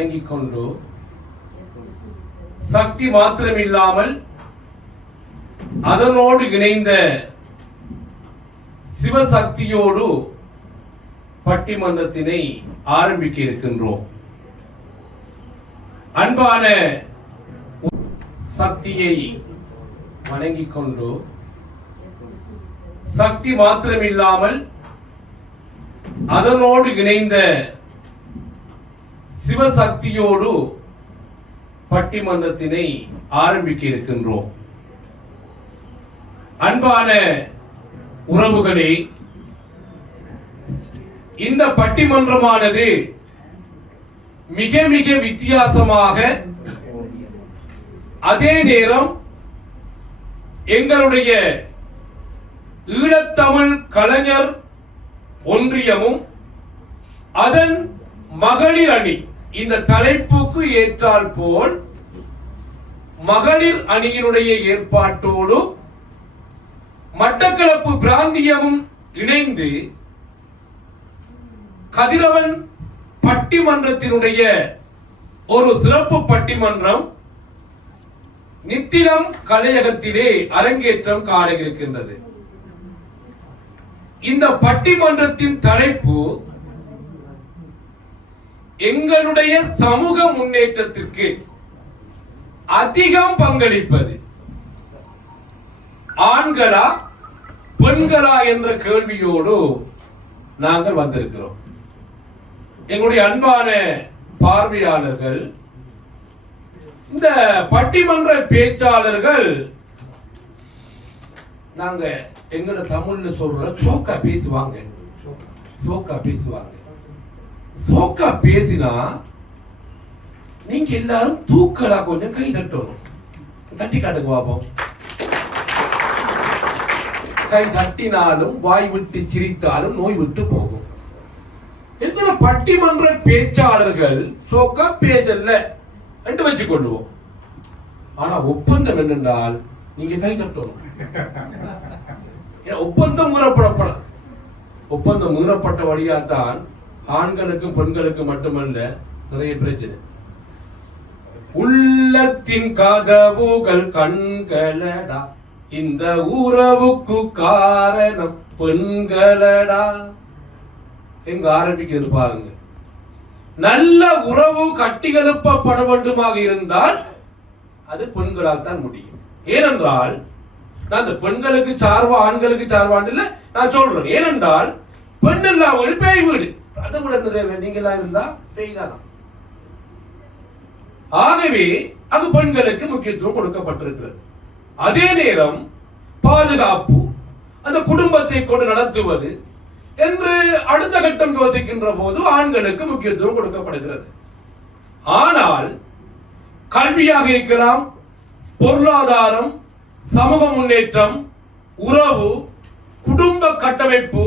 வணங்கிக் கொண்டு சக்தி மாத்திரமில்லாமல் அதனோடு இணைந்த சிவசக்தியோடு பட்டிமன்றத்தினை ஆரம்பிக்க இருக்கின்றோம். அன்பான சக்தியை வணங்கிக் கொண்டு சக்தி மாத்திரமில்லாமல் அதனோடு இணைந்த சிவசக்தியோடு பட்டிமன்றத்தினை ஆரம்பிக்க இருக்கின்றோம். அன்பான உறவுகளே, இந்த பட்டிமன்றமானது மிக மிக வித்தியாசமாக, அதே நேரம் எங்களுடைய ஈழத்தமிழ் கலைஞர் ஒன்றியமும் அதன் மகளிர் அணி, இந்த தலைப்புக்கு ஏற்றால் போல் மகளிர் அணியினுடைய ஏற்பாட்டோடு மட்டக்களப்பு பிராந்தியமும் இணைந்து கதிரவன் பட்டிமன்றத்தினுடைய ஒரு சிறப்பு பட்டிமன்றம் நித்திலம் கலையகத்திலே அரங்கேற்றம் காண இருக்கின்றது. இந்த பட்டிமன்றத்தின் தலைப்பு எங்களுடைய சமூக முன்னேற்றத்திற்கு அதிகம் பங்களிப்பது ஆண்களா பெண்களா என்ற கேள்வியோடு நாங்கள் வந்திருக்கிறோம். எங்களுடைய அன்பான பார்வையாளர்கள், இந்த பட்டிமன்ற பேச்சாளர்கள், நாங்க எங்களோட தமிழ்ல சொல்ற சோக்கா பேசுவாங்க. சோக்கா பேசுவாங்க. சோக்கா பேசினா நீங்க எல்லாரும் தூக்கலா கொஞ்சம் கை தட்டணும். தட்டி காட்டுங்க பாப்போம். கை தட்டினாலும் வாய் விட்டு சிரித்தாலும் நோய் விட்டு போகும். எங்களோட பட்டிமன்ற பேச்சாளர்கள் சோக்கா பேசல என்று வச்சுக் கொள்வோம். ஆனா ஒப்பந்தம் என்னென்றால் நீங்க கை தட்டணும். ஒப்பந்தம் மீறப்படப்படாது. ஒப்பந்தம் மீறப்பட்ட வழியாத்தான் ஆண்களுக்கும் பெண்களுக்கும் மட்டுமல்ல நிறைய பிரச்சனை. உள்ளத்தின் கதவுகள் கண்களடா, இந்த உறவுக்கு காரணம் பெண்களடா எங்க ஆரம்பிக்கிறது பாருங்க. நல்ல உறவு கட்டியெழுப்பப்பட வேண்டுமாக இருந்தால் அது பெண்களால் தான் முடியும். ஏனென்றால் நான் அந்த பெண்களுக்கு சார்பா ஆண்களுக்கு சார்பான் இல்லை நான் சொல்றேன். ஏனென்றால் பெண் இல்லாமல் பேய் வீடு, அதை விட தேவை. நீங்களா இருந்தா பேய் தான். ஆகவே அது பெண்களுக்கு முக்கியத்துவம் கொடுக்கப்பட்டிருக்கிறது. அதே நேரம் பாதுகாப்பு, அந்த குடும்பத்தை கொண்டு நடத்துவது என்று அடுத்த கட்டம் யோசிக்கின்ற போது ஆண்களுக்கு முக்கியத்துவம் கொடுக்கப்படுகிறது. ஆனால் கல்வியாக இருக்கலாம், பொருளாதாரம், சமூக முன்னேற்றம், உறவு, குடும்ப கட்டமைப்பு,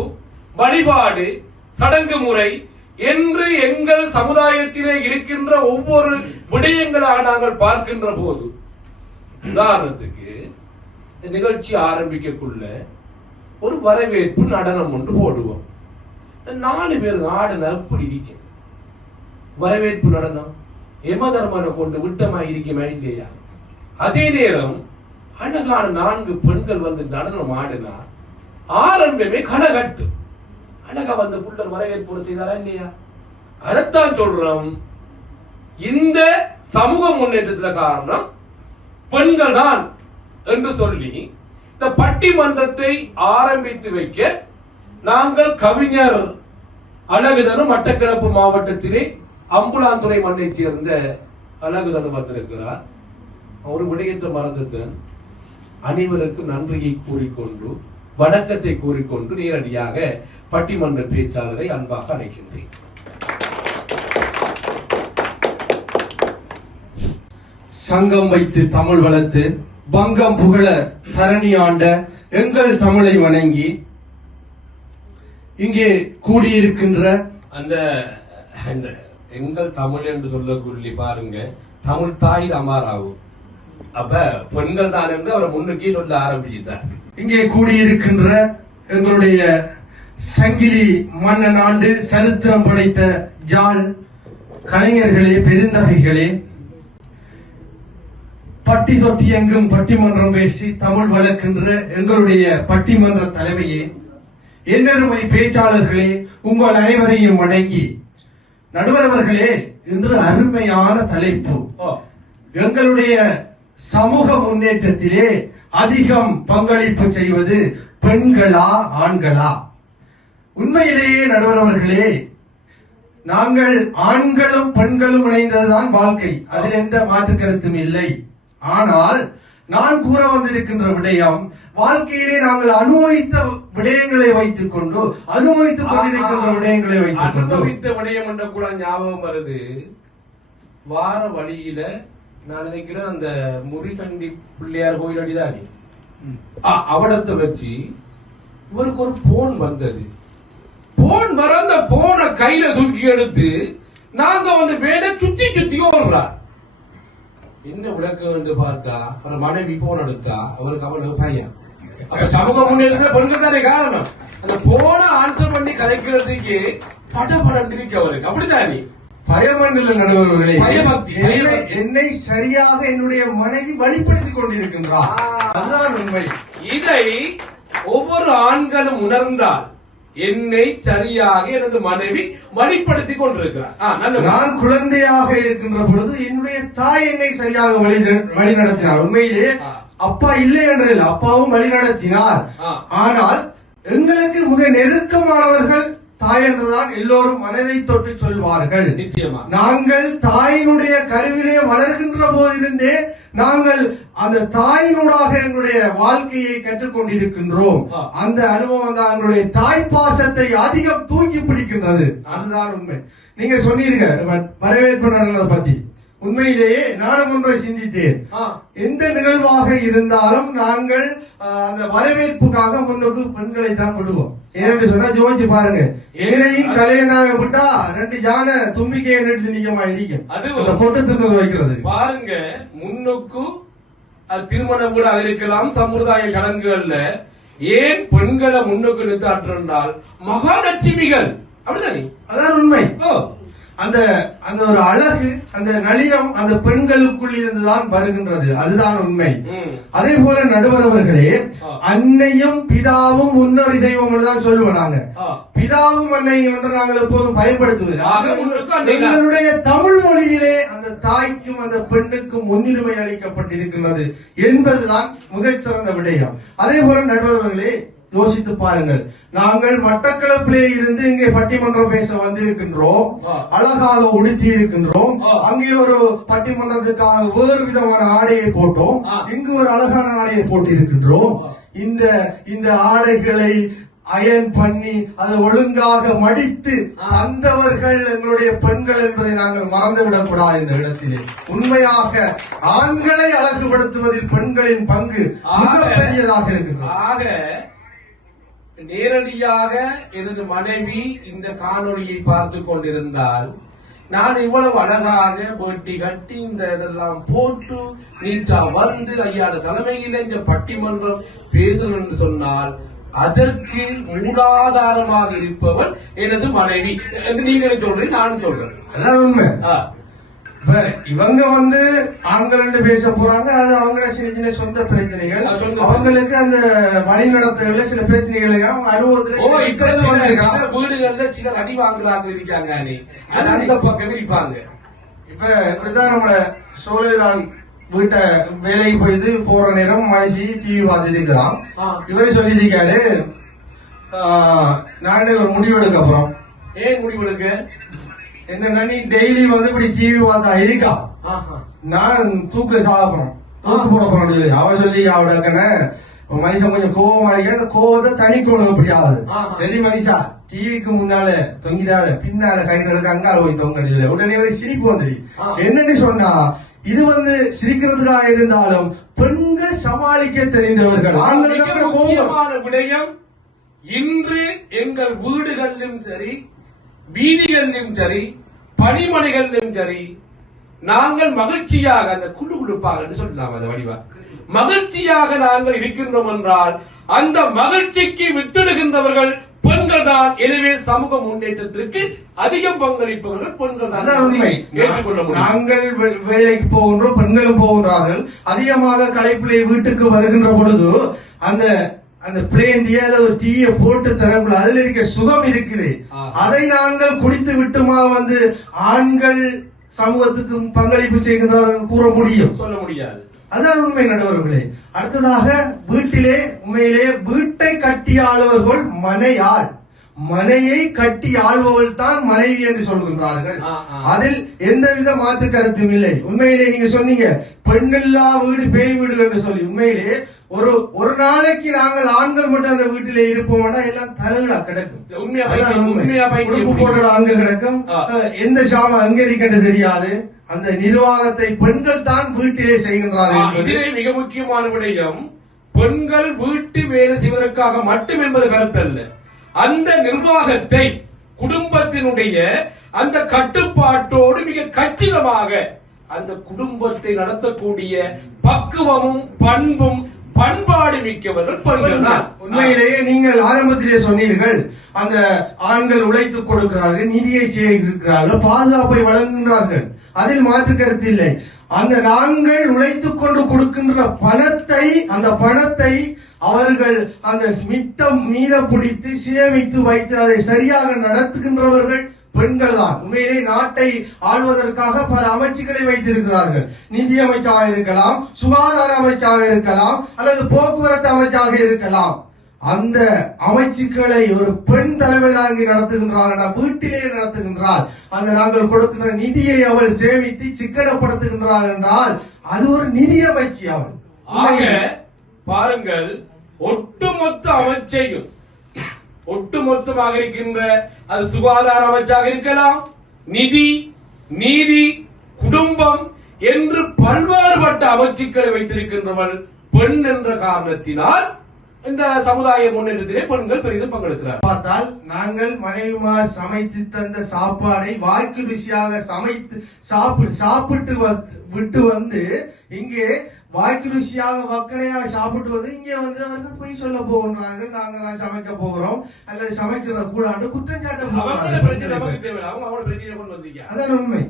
வழிபாடு, சடங்கு முறை என்று எங்கள் சமுதாயத்திலே இருக்கின்ற ஒவ்வொரு விடயங்களாக நாங்கள் பார்க்கின்ற போது, உதாரணத்துக்கு நிகழ்ச்சி ஆரம்பிக்கக்குள்ள ஒரு வரவேற்பு நடனம் ஒன்று போடுவோம். 4 பேர் ஆடுன அப்படி இருக்க வரவேற்பு நடனம் எமதர்மனை கொண்டு விட்டமா இருக்குமா இல்லையா? அதே நேரம் அழகான 4 பெண்கள் வந்து நடனம் ஆடினா ஆரம்பமே கனகட்டு அழகா வந்து புள்ளர் வரவேற்பு செய்தாரா இல்லையா? அதைத்தான் சொல்றோம். இந்த சமூக முன்னேற்றத்தில் காரணம் பெண்கள் தான் என்று சொல்லி இந்த பட்டிமன்றத்தை ஆரம்பித்து வைக்க நாங்கள் கவிஞர் அழகுதனும் மட்டக்களப்பு மாவட்டத்திலே அம்புலாந்துறை மண்ணை சேர்ந்த அழகுதனு வந்திருக்கிறார். அவர் விடயத்தை மறந்துதான் அனைவருக்கும் நன்றியை கூறிக்கொண்டு வணக்கத்தை கூறிக்கொண்டு நேரடியாக பட்டிமன்ற பேச்சாளரை அன்பாக அழைக்கின்றேன். சங்கம் வைத்து தமிழ் வளர்த்து பங்கம் புகழ தரணி ஆண்ட எங்கள் தமிழை வணங்கி இங்கே கூடியிருக்கின்ற அந்த எங்கள் தமிழ் என்று சொல்லக்கூடிய பாருங்க, தமிழ் தாய் அமாராவு. அப்ப பெண்கள் தான் என்று அவரை முன்னுக்கே சொல்ல ஆரம்பிச்சுட்டார். இங்கே கூடியிருக்கின்ற எங்களுடைய சங்கிலி மன்னன் ஆண்டு சரித்திரம் படைத்த ஜாழ் கலைஞர்களே, பெருந்தகைகளே, பட்டி தொட்டி எங்கும் பட்டிமன்றம் பேசி தமிழ் வளர்க்கின்ற எங்களுடைய பட்டிமன்ற தலைமையே, என்னருமை பேச்சாளர்களே, உங்கள் அனைவரையும் வணங்கி, நடுவர் அவர்களே, இன்று அருமையான தலைப்பு. எங்களுடைய சமூக முன்னேற்றத்திலே அதிகம் பங்களிப்பு செய்வது பெண்களா ஆண்களா? உண்மையிலேயே நடுவர் அவர்களே, நாங்கள் ஆண்களும் பெண்களும் இணைந்ததுதான் வாழ்க்கை, அதில் எந்த மாற்று கருத்தும் இல்லை. ஆனால் நான் கூற வந்திருக்கின்ற விடயம், வாழ்க்கையிலே நாங்கள் அனுபவித்த விடயங்களை வைத்துக் கொண்டு அனுபவித்துக் கொண்டிருக்கின்ற விடயங்களை வைத்துக் கொண்டு அனுபவித்த விடயம் என்ற கூட ஞாபகம் வருது. வார வழியில நான் நினைக்கிறேன் அந்த முறிகண்டி பிள்ளையார் கோயில் அடிதானே, அவடத்தை வச்சு இவருக்கு ஒரு போன் வந்தது. போன் வர அந்த போனை கையில தூக்கி எடுத்து நாங்க வந்து வேலை சுத்தி சுத்தி ஓடுறார். என்ன விளக்கம் என்று பார்த்தா, அவர் மனைவி போன் எடுத்தா அவருக்கு அவளுக்கு பையன். அப்ப சமூக முன்னேற்றத்துல பெண்கள் தானே காரணம். அந்த போன ஆன்சர் பண்ணி கலைக்கிறதுக்கு படம் இருக்கு அவருக்கு. அப்படித்தானே பயமண்டல நடுவர்களே, பயபக்தி. என்னை சரியாக என்னுடைய மனைவி வழிபடுத்திக் கொண்டிருக்கின்றார், அதுதான் உண்மை. இதை ஒவ்வொரு ஆண்களும் உணர்ந்தால் என்னை சரியாக எனது மனைவி வழிபடுத்திக் கொண்டிருக்கிறார். நான் குழந்தையாக இருக்கின்ற பொழுது என்னுடைய தாய் என்னை சரியாக வழி நடத்தினார். உண்மையிலே அப்பா இல்லை என்ற அப்பாவும் வழி நடத்தினார். ஆனால் எங்களுக்கு மிக நெருக்கமானவர்கள் தாய் என்றுதான் எல்லோரும் மனதை தொட்டு சொல்வார்கள். நிச்சயமா நாங்கள் தாயினுடைய கருவிலே வளர்கின்ற போதிருந்தே நாங்கள் அந்த தாயினூடாக எங்களுடைய வாழ்க்கையை கற்றுக்கொண்டிருக்கின்றோம். அந்த அனுபவம் தான் எங்களுடைய தாய் பாசத்தை அதிகம் தூக்கி பிடிக்கின்றது. அதுதான் உண்மை. நீங்க சொன்னீங்க வரவேற்பு நடனத்தை பத்தி. உண்மையிலேயே நானும் ஒன்றை சிந்தித்தேன். எந்த நிகழ்வாக இருந்தாலும் நாங்கள் அந்த வரவேற்புக்காக முன்னுக்கு பெண்களை தான் விடுவோம். ஏன்னு சொன்னா ஜோதிச்சு பாருங்க, ஏனையும் கல்யாணம் விட்டா 2 யானை தும்பிக்கையை எடுத்து நிக்கமா இருக்கும். அந்த பொட்டு தின்னு வைக்கிறது பாருங்க. முன்னுக்கு திருமண வீடாக இருக்கலாம், சமுதாய சடங்குகள்ல ஏன் பெண்களை முன்னுக்கு நிறுத்தாற்றால் மகாலட்சுமிகள். அப்படிதானே? அதான் உண்மை. அந்த அந்த ஒரு அழகு, அந்த நளினம் அந்த பெண்களுக்குள் இருந்துதான் வருகின்றது. அதுதான் உண்மை. அதே போல நடுவர் அவர்களே, அன்னையும் பிதாவும் முன்னோர் தெய்வம் தான் சொல்லுவோம் நாங்க. பிதாவும் அன்னையும் என்று நாங்கள் எப்போதும் பயன்படுத்துவது. எங்களுடைய தமிழ் மொழியிலே அந்த தாய்க்கும் அந்த பெண்ணுக்கும் முன்னுரிமை அளிக்கப்பட்டிருக்கின்றது என்பதுதான் மிகச்சிறந்த விடயம். அதே போல நடுவர் அவர்களே, யோசித்து பாருங்கள். நாங்கள் மட்டக்களப்பிலே இருந்து இங்கே பட்டிமன்றம் பேச வந்திருக்கின்றோம், அழகாக உடுத்தி இருக்கின்றோம். அங்கே ஒரு பட்டிமன்றத்துக்காக வேறு விதமான ஆடையை போட்டோம், இங்கு ஒரு அழகான ஆடையை போட்டிருக்கின்றோம். இந்த ஆடைகளை அயன் பண்ணி அதை ஒழுங்காக மடித்து தந்தவர்கள் எங்களுடைய பெண்கள் என்பதை நாங்கள் மறந்துவிடக் கூடாது. இந்த இடத்திலே உண்மையாக ஆண்களை அழகுபடுத்துவதில் பெண்களின் பங்கு மிகப்பெரியதாக இருக்கின்றது. நேரடியாக எனது மனைவி இந்த காணொளியை பார்த்து கொண்டிருந்தால், நான் இவ்வளவு அழகாக வேட்டி கட்டி இந்த இதெல்லாம் போட்டு நீட்டா வந்து ஐயாட தலைமையில இந்த பட்டிமன்றம் பேசணும் என்று சொன்னால் அதற்கு மூலாதாரமாக இருப்பவள் எனது மனைவி என்று நீங்களும் சொல்றேன், நானும் சொல்றேன். அதான் உண்மை. இவங்க வந்து ஆண்கள் பேச போறாங்க, அது அவங்கள சின்ன சின்ன சொந்த பிரச்சனைகள், அவங்களுக்கு அந்த வழி நடத்துகள்ல சில பிரச்சனைகளை அனுபவத்துல வீடுகள்ல சிலர் அடி வாங்குறாங்க இருக்காங்க, அந்த பக்கம் இருப்பாங்க. இப்ப இப்படிதான் நம்மளோட சோழரான் வீட்டை வேலைக்கு போயிட்டு போற நேரம் மனுஷி டிவி பார்த்துட்டு இருக்கலாம். இவரே சொல்லியிருக்காரு, நானே ஒரு முடிவு எடுக்க அப்புறம். ஏன் முடிவு எடுக்க? என்னன்னா, நீ டெய்லி வந்து இப்படி டிவி பார்த்தா இருக்கா, நான் தூக்குல சாப்பிடணும், தூக்கு போட போறேன். அவ சொல்லி அவட மனுஷன் கொஞ்சம் கோவமா இருக்க, அந்த கோவத்தை தனிக்கணும். எப்படி ஆகுது? சரி மனுஷா, டிவிக்கு முன்னால தொங்கிடாத, பின்னால கயிறு எடுக்க அங்கால போய் தொங்க. உடனே வரை சிரிப்பு வந்துடு. என்னன்னு சொன்னா, இது வந்து சிரிக்கிறதுக்காக இருந்தாலும் பெண்கள் சமாளிக்க தெரிந்தவர்கள். ஆண்கள் விடயம் இன்று எங்கள் வீடுகளிலும் சரி, வீதிகளிலும் சரி, பணிமனைகளிலும் சரி, நாங்கள் மகிழ்ச்சியாக அந்த குழு குழுப்பாக சொல்லலாம், அந்த வடிவா மகிழ்ச்சியாக நாங்கள் இருக்கின்றோம் என்றால் அந்த மகிழ்ச்சிக்கு வித்திடுகின்றவர்கள் பெண்கள் தான். உண்மைதான். எனவே சமூக முன்னேற்றத்திற்கு அதிகம் பங்களிப்பவர்கள் பெண்கள் தான். உண்மை. நாங்கள் வேலைக்கு போகின்றோம், பெண்களும் போகின்றார்கள். அதிகமாக களைப்பிலே வீட்டுக்கு வருகின்ற பொழுது அந்த அந்த பிளேண்டிய ஒரு டீயை போட்டு தரக்குள்ள அதுல இருக்க சுகம் இருக்குது. அதை நாங்கள் குடித்து விட்டுமா ஆண்கள் சமூகத்துக்கு பங்களிப்பு செய்கின்றார்கள் கூற முடியும்? சொல்ல முடியாது. அதான் உண்மை நடுவர்களே. அடுத்ததாக வீட்டிலே உண்மையிலே வீட்டை கட்டி ஆளுவர்கள் மனையாள், மனையை கட்டி ஆள்பவள் தான் மனைவி என்று சொல்கின்றார்கள். அதில் எந்தவித மாற்று கருத்தும் இல்லை. உண்மையிலே நீங்க சொன்னீங்க பெண்ணில்லா வீடு பேய் வீடு என்று சொல்லி, உண்மையிலே ஒரு நாளைக்கு நாங்கள் ஆண்கள் மட்டும் அந்த வீட்டிலே இருப்போம்னா எல்லாம் தலைகளா கிடக்கும். உடுப்பு போட்ட ஆண்கள் கிடக்கும், எந்த சாமம் அங்க இருக்கின்ற தெரியாது. அந்த நிர்வாகத்தை பெண்கள் தான் வீட்டிலே செய்கின்றார்கள். இதிலே மிக முக்கியமான விடயம், பெண்கள் வீட்டு வேலை செய்வதற்காக மட்டும் என்பது கருத்தல்ல. அந்த நிர்வாகத்தை குடும்பத்தினுடைய அந்த கட்டுப்பாட்டோடு மிக கச்சிதமாக அந்த குடும்பத்தை நடத்தக்கூடிய பக்குவமும் பண்பும் பண்பாடு மிக்கவர்கள் பெண்கள் தான். உண்மையிலேயே நீங்கள் ஆரம்பத்திலே சொன்னீர்கள், அந்த ஆண்கள் உழைத்து கொடுக்கிறார்கள், நிதியை சேகரிக்கிறார்கள், பாதுகாப்பை வழங்குகிறார்கள். அதில் மாற்று கருத்து இல்லை. அந்த நாங்கள் உழைத்துக் கொண்டு கொடுக்கின்ற பணத்தை, அந்த பணத்தை அவர்கள் அந்த மீத பிடித்து சேமித்து வைத்து அதை சரியாக நடத்துகின்றவர்கள் பெண்கள் தான். உண்மையிலே நாட்டை ஆள்வதற்காக பல அமைச்சுக்களை வைத்திருக்கிறார்கள். நிதி அமைச்சாக இருக்கலாம், சுகாதார அமைச்சாக இருக்கலாம், அல்லது போக்குவரத்து அமைச்சாக இருக்கலாம். அந்த அமைச்சுக்களை ஒரு பெண் தலைமை தாங்கி நடத்துகின்றார், வீட்டிலே நடத்துகின்றார். அந்த நாங்கள் கொடுக்கின்ற நிதியை அவள் சேமித்து சிக்கனப்படுத்துகின்றாள் என்றால் அது ஒரு நிதி அமைச்சு அவள். பாருங்கள், ஒட்டுமொத்த அமைச்சையும் ஒட்டுமொத்தமாக இருக்கின்ற அது சுகாதார அமைச்சாக இருக்கலாம், நிதி, நீதி, குடும்பம் என்று பல்வேறுபட்ட அமைச்சுக்களை வைத்திருக்கின்றவள் பெண் என்ற காரணத்தினால் இந்த சமுதாய முன்னேற்றத்திலே பெண்கள் பெரிதும் பங்கெடுக்கிறார். பார்த்தால் நாங்கள் மனைவிமார் சமைத்து தந்த சாப்பாடை வாய்க்கு ருசியாக சமைத்து சாப்பிட்டு விட்டு இங்கே வாய்க்கு ருசியாக வக்கனையாக சாப்பிட்டு இங்கே அவர்கள் போய் சொல்ல போகின்றார்கள், நாங்க தான் சமைக்க போகிறோம் அல்லது சமைக்கிற கூட குற்றம் சாட்ட போகிறார்கள். அதான் உண்மை.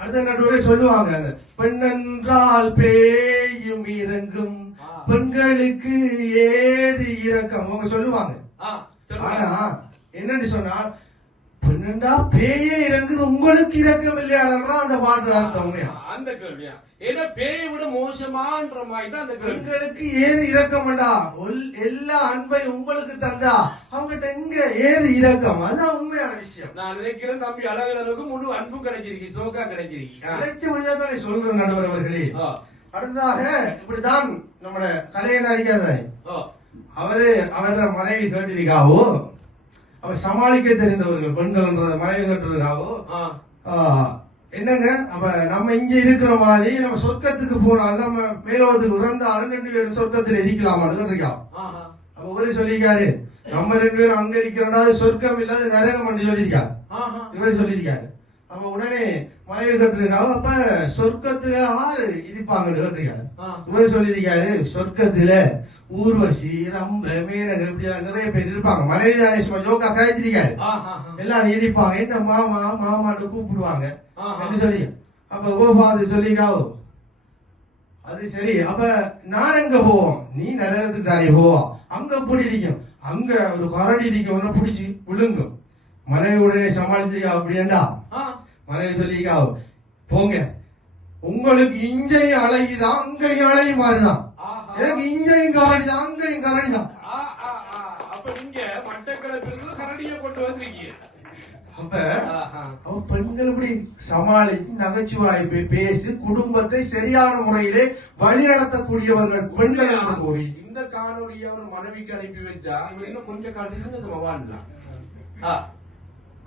அடுத்த நடுவரை சொல்லுவாங்க, பெண்ணென்றால் பேயும் இறங்கும், பெண்களுக்கு ஏது இரக்கம் அவங்க சொல்லுவாங்க. ஆனா என்னன்னு சொன்னால் பெண்ணா பேயே இறங்குது, உங்களுக்கு இரக்கம் இல்லையாடா அந்த பாட்டு அர்த்தம். அந்த கேள்வியா ஏன்னா பேயை விட மோசமான்ற மாதிரி தான் அந்த பெண்களுக்கு ஏது இரக்கம்டா, எல்லா அன்பை உங்களுக்கு தந்தா அவங்ககிட்ட எங்க ஏது இரக்கம்? அதுதான் உண்மையான விஷயம். நான் நினைக்கிறேன் தம்பி அழகருக்கு முழு அன்பும் கிடைச்சிருக்கு, சோகா கிடைச்சிருக்கு. கிடைச்ச முடியாதான் சொல்றேன் நடுவர் அவர்களே. அடுத்ததாக இப்படிதான் நம்ம கலைஞர் அவர மனைவி கேட்டிருக்காவோ, அவ சமாளிக்க தெரிந்தவர்கள் பெண்கள் மனைவி கேட்டிருக்காவோ, என்னங்க அப்ப நம்ம இங்க இருக்கிற மாதிரி நம்ம சொர்க்கத்துக்கு போனாலும் நம்ம மேலோகத்துக்கு உறந்தாலும் 2 பேரும் சொர்க்கத்தில் இருக்கலாமான்னு கேட்டிருக்கா. அப்ப ஒரே சொல்லிருக்காரு, நம்ம 2 பேரும் அங்க இருக்கிறோம்டா சொர்க்கம் இல்லாத நரகம் என்று சொல்லியிருக்காரு. இவர் சொல்லியிருக்காரு. அப்ப உடனே மனைவி கேட்டிருக்காவோ, அப்ப சொர்க்கத்துல ஆறு இருப்பாங்கன்னு கேட்டிருக்காரு. இவர் சொல்லியிருக்காரு, சொர்க்கத்துல ஊர்வசி, ரம்ப, மேனக இப்படி நிறைய பேர் இருப்பாங்க. மனைவி தானே சும்மா ஜோக்கா காய்ச்சிருக்காரு. எல்லாரும் இருப்பாங்க, என்ன மாமா மாமான்னு கூப்பிடுவாங்க என்று சொல்லி. அப்ப உபபாது சொல்லிக்காவோ, அது சரி, அப்ப நான் எங்க போவோம், நீ நரகத்துக்கு தானே போவோம், அங்க எப்படி இருக்கும், அங்க ஒரு கரடி இருக்கும், பிடிச்சி விழுங்கும். மனைவி உடனே சமாளிச்சிருக்கா. அப்படியேண்டா மனைவி சொல்லிக்காவோ, போங்க, உங்களுக்கு இஞ்சையும் அழகிதான் அங்கையும் அழகி மாறிதான், எனக்கு இஞ்சையும் கரடிதான் அங்கையும் கரடிதான். அப்ப நீங்க மட்டக்களப்பிலிருந்து கரடியை கொண்டு வந்திருக்கீங்க. அப்ப பெண்கள் இப்படி சமாளித்து நகைச்சுவாய் பேசி குடும்பத்தை சரியான முறையிலே வழி நடத்தக்கூடியவர்கள் பெண்கள் என்று கூறி இந்த காணொலியை அவர் மனைவிக்கு அனுப்பி வச்சா இவர் இன்னும் கொஞ்சம் காலத்துக்கு வாழலாம்.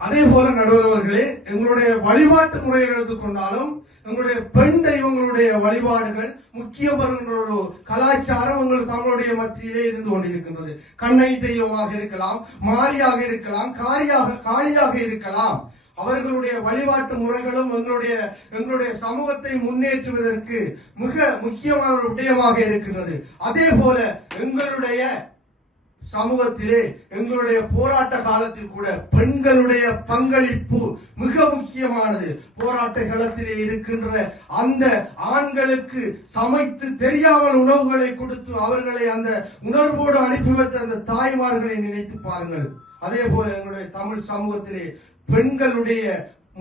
அதே போல நடுவர்களே, எங்களுடைய வழிபாட்டு முறையை எடுத்துக்கொண்டாலும் எங்களுடைய பெண் தெய்வங்களுடைய வழிபாடுகள் முக்கியம் பெறுகின்ற ஒரு கலாச்சாரம் எங்கள் தமிழுடைய மத்தியிலே இருந்து கொண்டிருக்கின்றது. கண்ணை தெய்வமாக இருக்கலாம், மாரியாக இருக்கலாம், காளியாக இருக்கலாம். அவர்களுடைய வழிபாட்டு முறைகளும் எங்களுடைய சமூகத்தை முன்னேற்றுவதற்கு மிக முக்கியமான ஒரு விடயமாக இருக்கின்றது. அதே போல எங்களுடைய சமூகத்திலே எங்களுடைய போராட்ட காலத்தில் கூட பெண்களுடைய பங்களிப்பு மிக முக்கியமானது. போராட்ட களத்திலே இருக்கின்ற அந்த ஆண்களுக்கு சமைத்து தெரியாமல் உணவுகளை கொடுத்து அவர்களை அந்த உணர்வோடு அனுப்பி வைத்த அந்த தாய்மார்களை நினைத்து பாருங்கள். அதே போல எங்களுடைய தமிழ் சமூகத்திலே பெண்களுடைய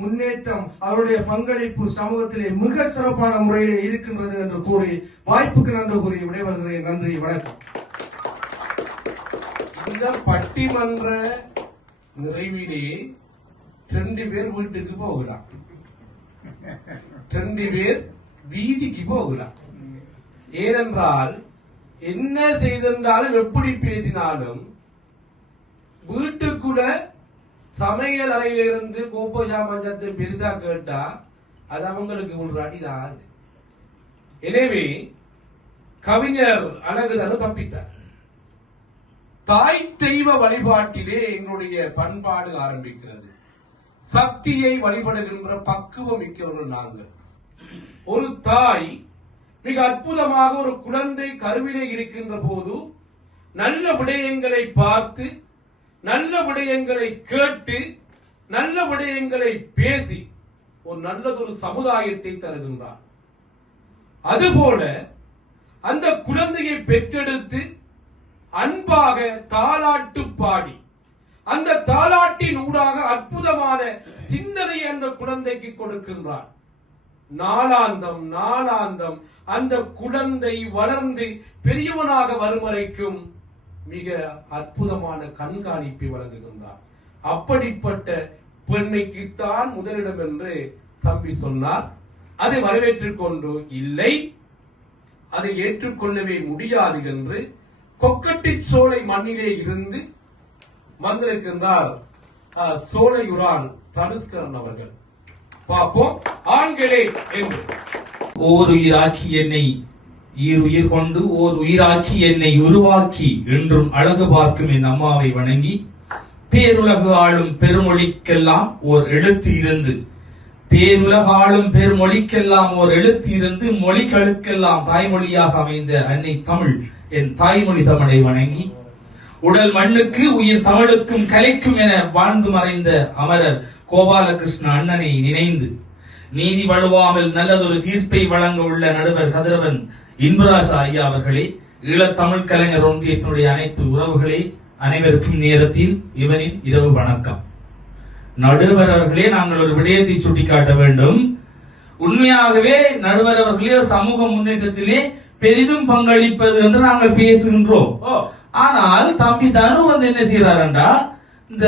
முன்னேற்றம், அவருடைய பங்களிப்பு சமூகத்திலே மிக சிறப்பான முறையிலே இருக்கின்றது என்று கூறி வாய்ப்புக்கு நன்றி கூறி விடைபெறுகிறேன். நன்றி, வணக்கம். இந்த பட்டிமன்ற நிறைவிலே 2 பேர் வீட்டுக்கு போகலாம், 2 பேர் வீதிக்கு போகலாம். ஏனென்றால் என்ன செய்திருந்தாலும் எப்படி பேசினாலும் வீட்டுக்குள்ள சமையல் அறையிலிருந்து கோப்பை சாமஞ்சத்தை பெருசா கேட்டா அது அவங்களுக்கு ஒரு அடிதான். எனவே கவிஞர் அழகுதரு தப்பித்தார். தாய் தெய்வ வழிபாட்டிலே எங்களுடைய பண்பாடு ஆரம்பிக்கிறது. சக்தியை வழிபடுகின்ற பக்குவம் மிக்கவர்கள் நாங்கள். ஒரு தாய் மிக அற்புதமாக ஒரு குழந்தை கருவிலே இருக்கின்ற போது நல்ல விடயங்களை பார்த்து, நல்ல விடயங்களை கேட்டு, நல்ல விடயங்களை பேசி ஒரு நல்லதொரு சமுதாயத்தை தருகின்றார். அதுபோல அந்த குழந்தையை பெற்றெடுத்து அன்பாக தாலாட்டு பாடி அந்த தாலாட்டின் ஊடாக அற்புதமான சிந்தனையை அந்த குழந்தைக்கு கொடுக்கின்றார். நாளாந்தம் நாளாந்தம் அந்த குழந்தை வளர்ந்து பெரியவனாக வரும் வரைக்கும் மிக அற்புதமான கண்காணிப்பை வழங்குகின்றார். அப்படிப்பட்ட பெண்மைக்குத்தான் முதலிடம் என்று தம்பி சொன்னார். அதை வரவேற்றுக் கொண்டு இல்லை, அதை ஏற்றுக்கொள்ளவே முடியாது என்று கொக்கட்டி சோலை மண்ணிலே இருந்து வந்திருக்கின்றார் சோலையுரான் தனுஷ்கரன் அவர்கள். பார்ப்போம் ஆண்களே என்று. ஓர் உயிராக்கி என்னை ஈருயிர் கொண்டு ஓர் உயிராக்கி என்னை உருவாக்கி என்றும் அழகு பார்க்கும் என் அம்மாவை வணங்கி, பேருலகு ஆளும் பெருமொழிக்கெல்லாம் ஓர் எழுத்து இருந்து, பேருலகு ஆளும் பெருமொழிக்கெல்லாம் ஓர் எழுத்து இருந்து, மொழிகளுக்கெல்லாம் தாய்மொழியாக அமைந்த அன்னை தமிழ் என் தாய்மொழி தமிழை வணங்கி, உடல் மண்ணுக்கு உயிர் தமிழுக்கும் கலைக்கும் என வாழ்ந்து மறைந்த அமரர் கோபாலகிருஷ்ண அண்ணனை நினைந்து, நீதி வழுவாமல் நல்லதொரு தீர்ப்பை வழங்க உள்ள நடுவர் கதிரவன் இன்பராச ஐயா அவர்களே, ஈழத்தமிழ் கலைஞர் ஒன்றியத்தினுடைய அனைத்து உறவுகளே, அனைவருக்கும் நேரத்தில் இவனின் இரவு வணக்கம். நடுவர் அவர்களே, நாங்கள் ஒரு விடயத்தை சுட்டிக்காட்ட வேண்டும். உண்மையாகவே நடுவர் அவர்களே சமூக முன்னேற்றத்திலே பெரிதும் பங்களிப்பது என்று நாங்கள் பேசுகின்றோம். ஆனால் தம்பி தனு என்ன செய்யறாருண்டா, இந்த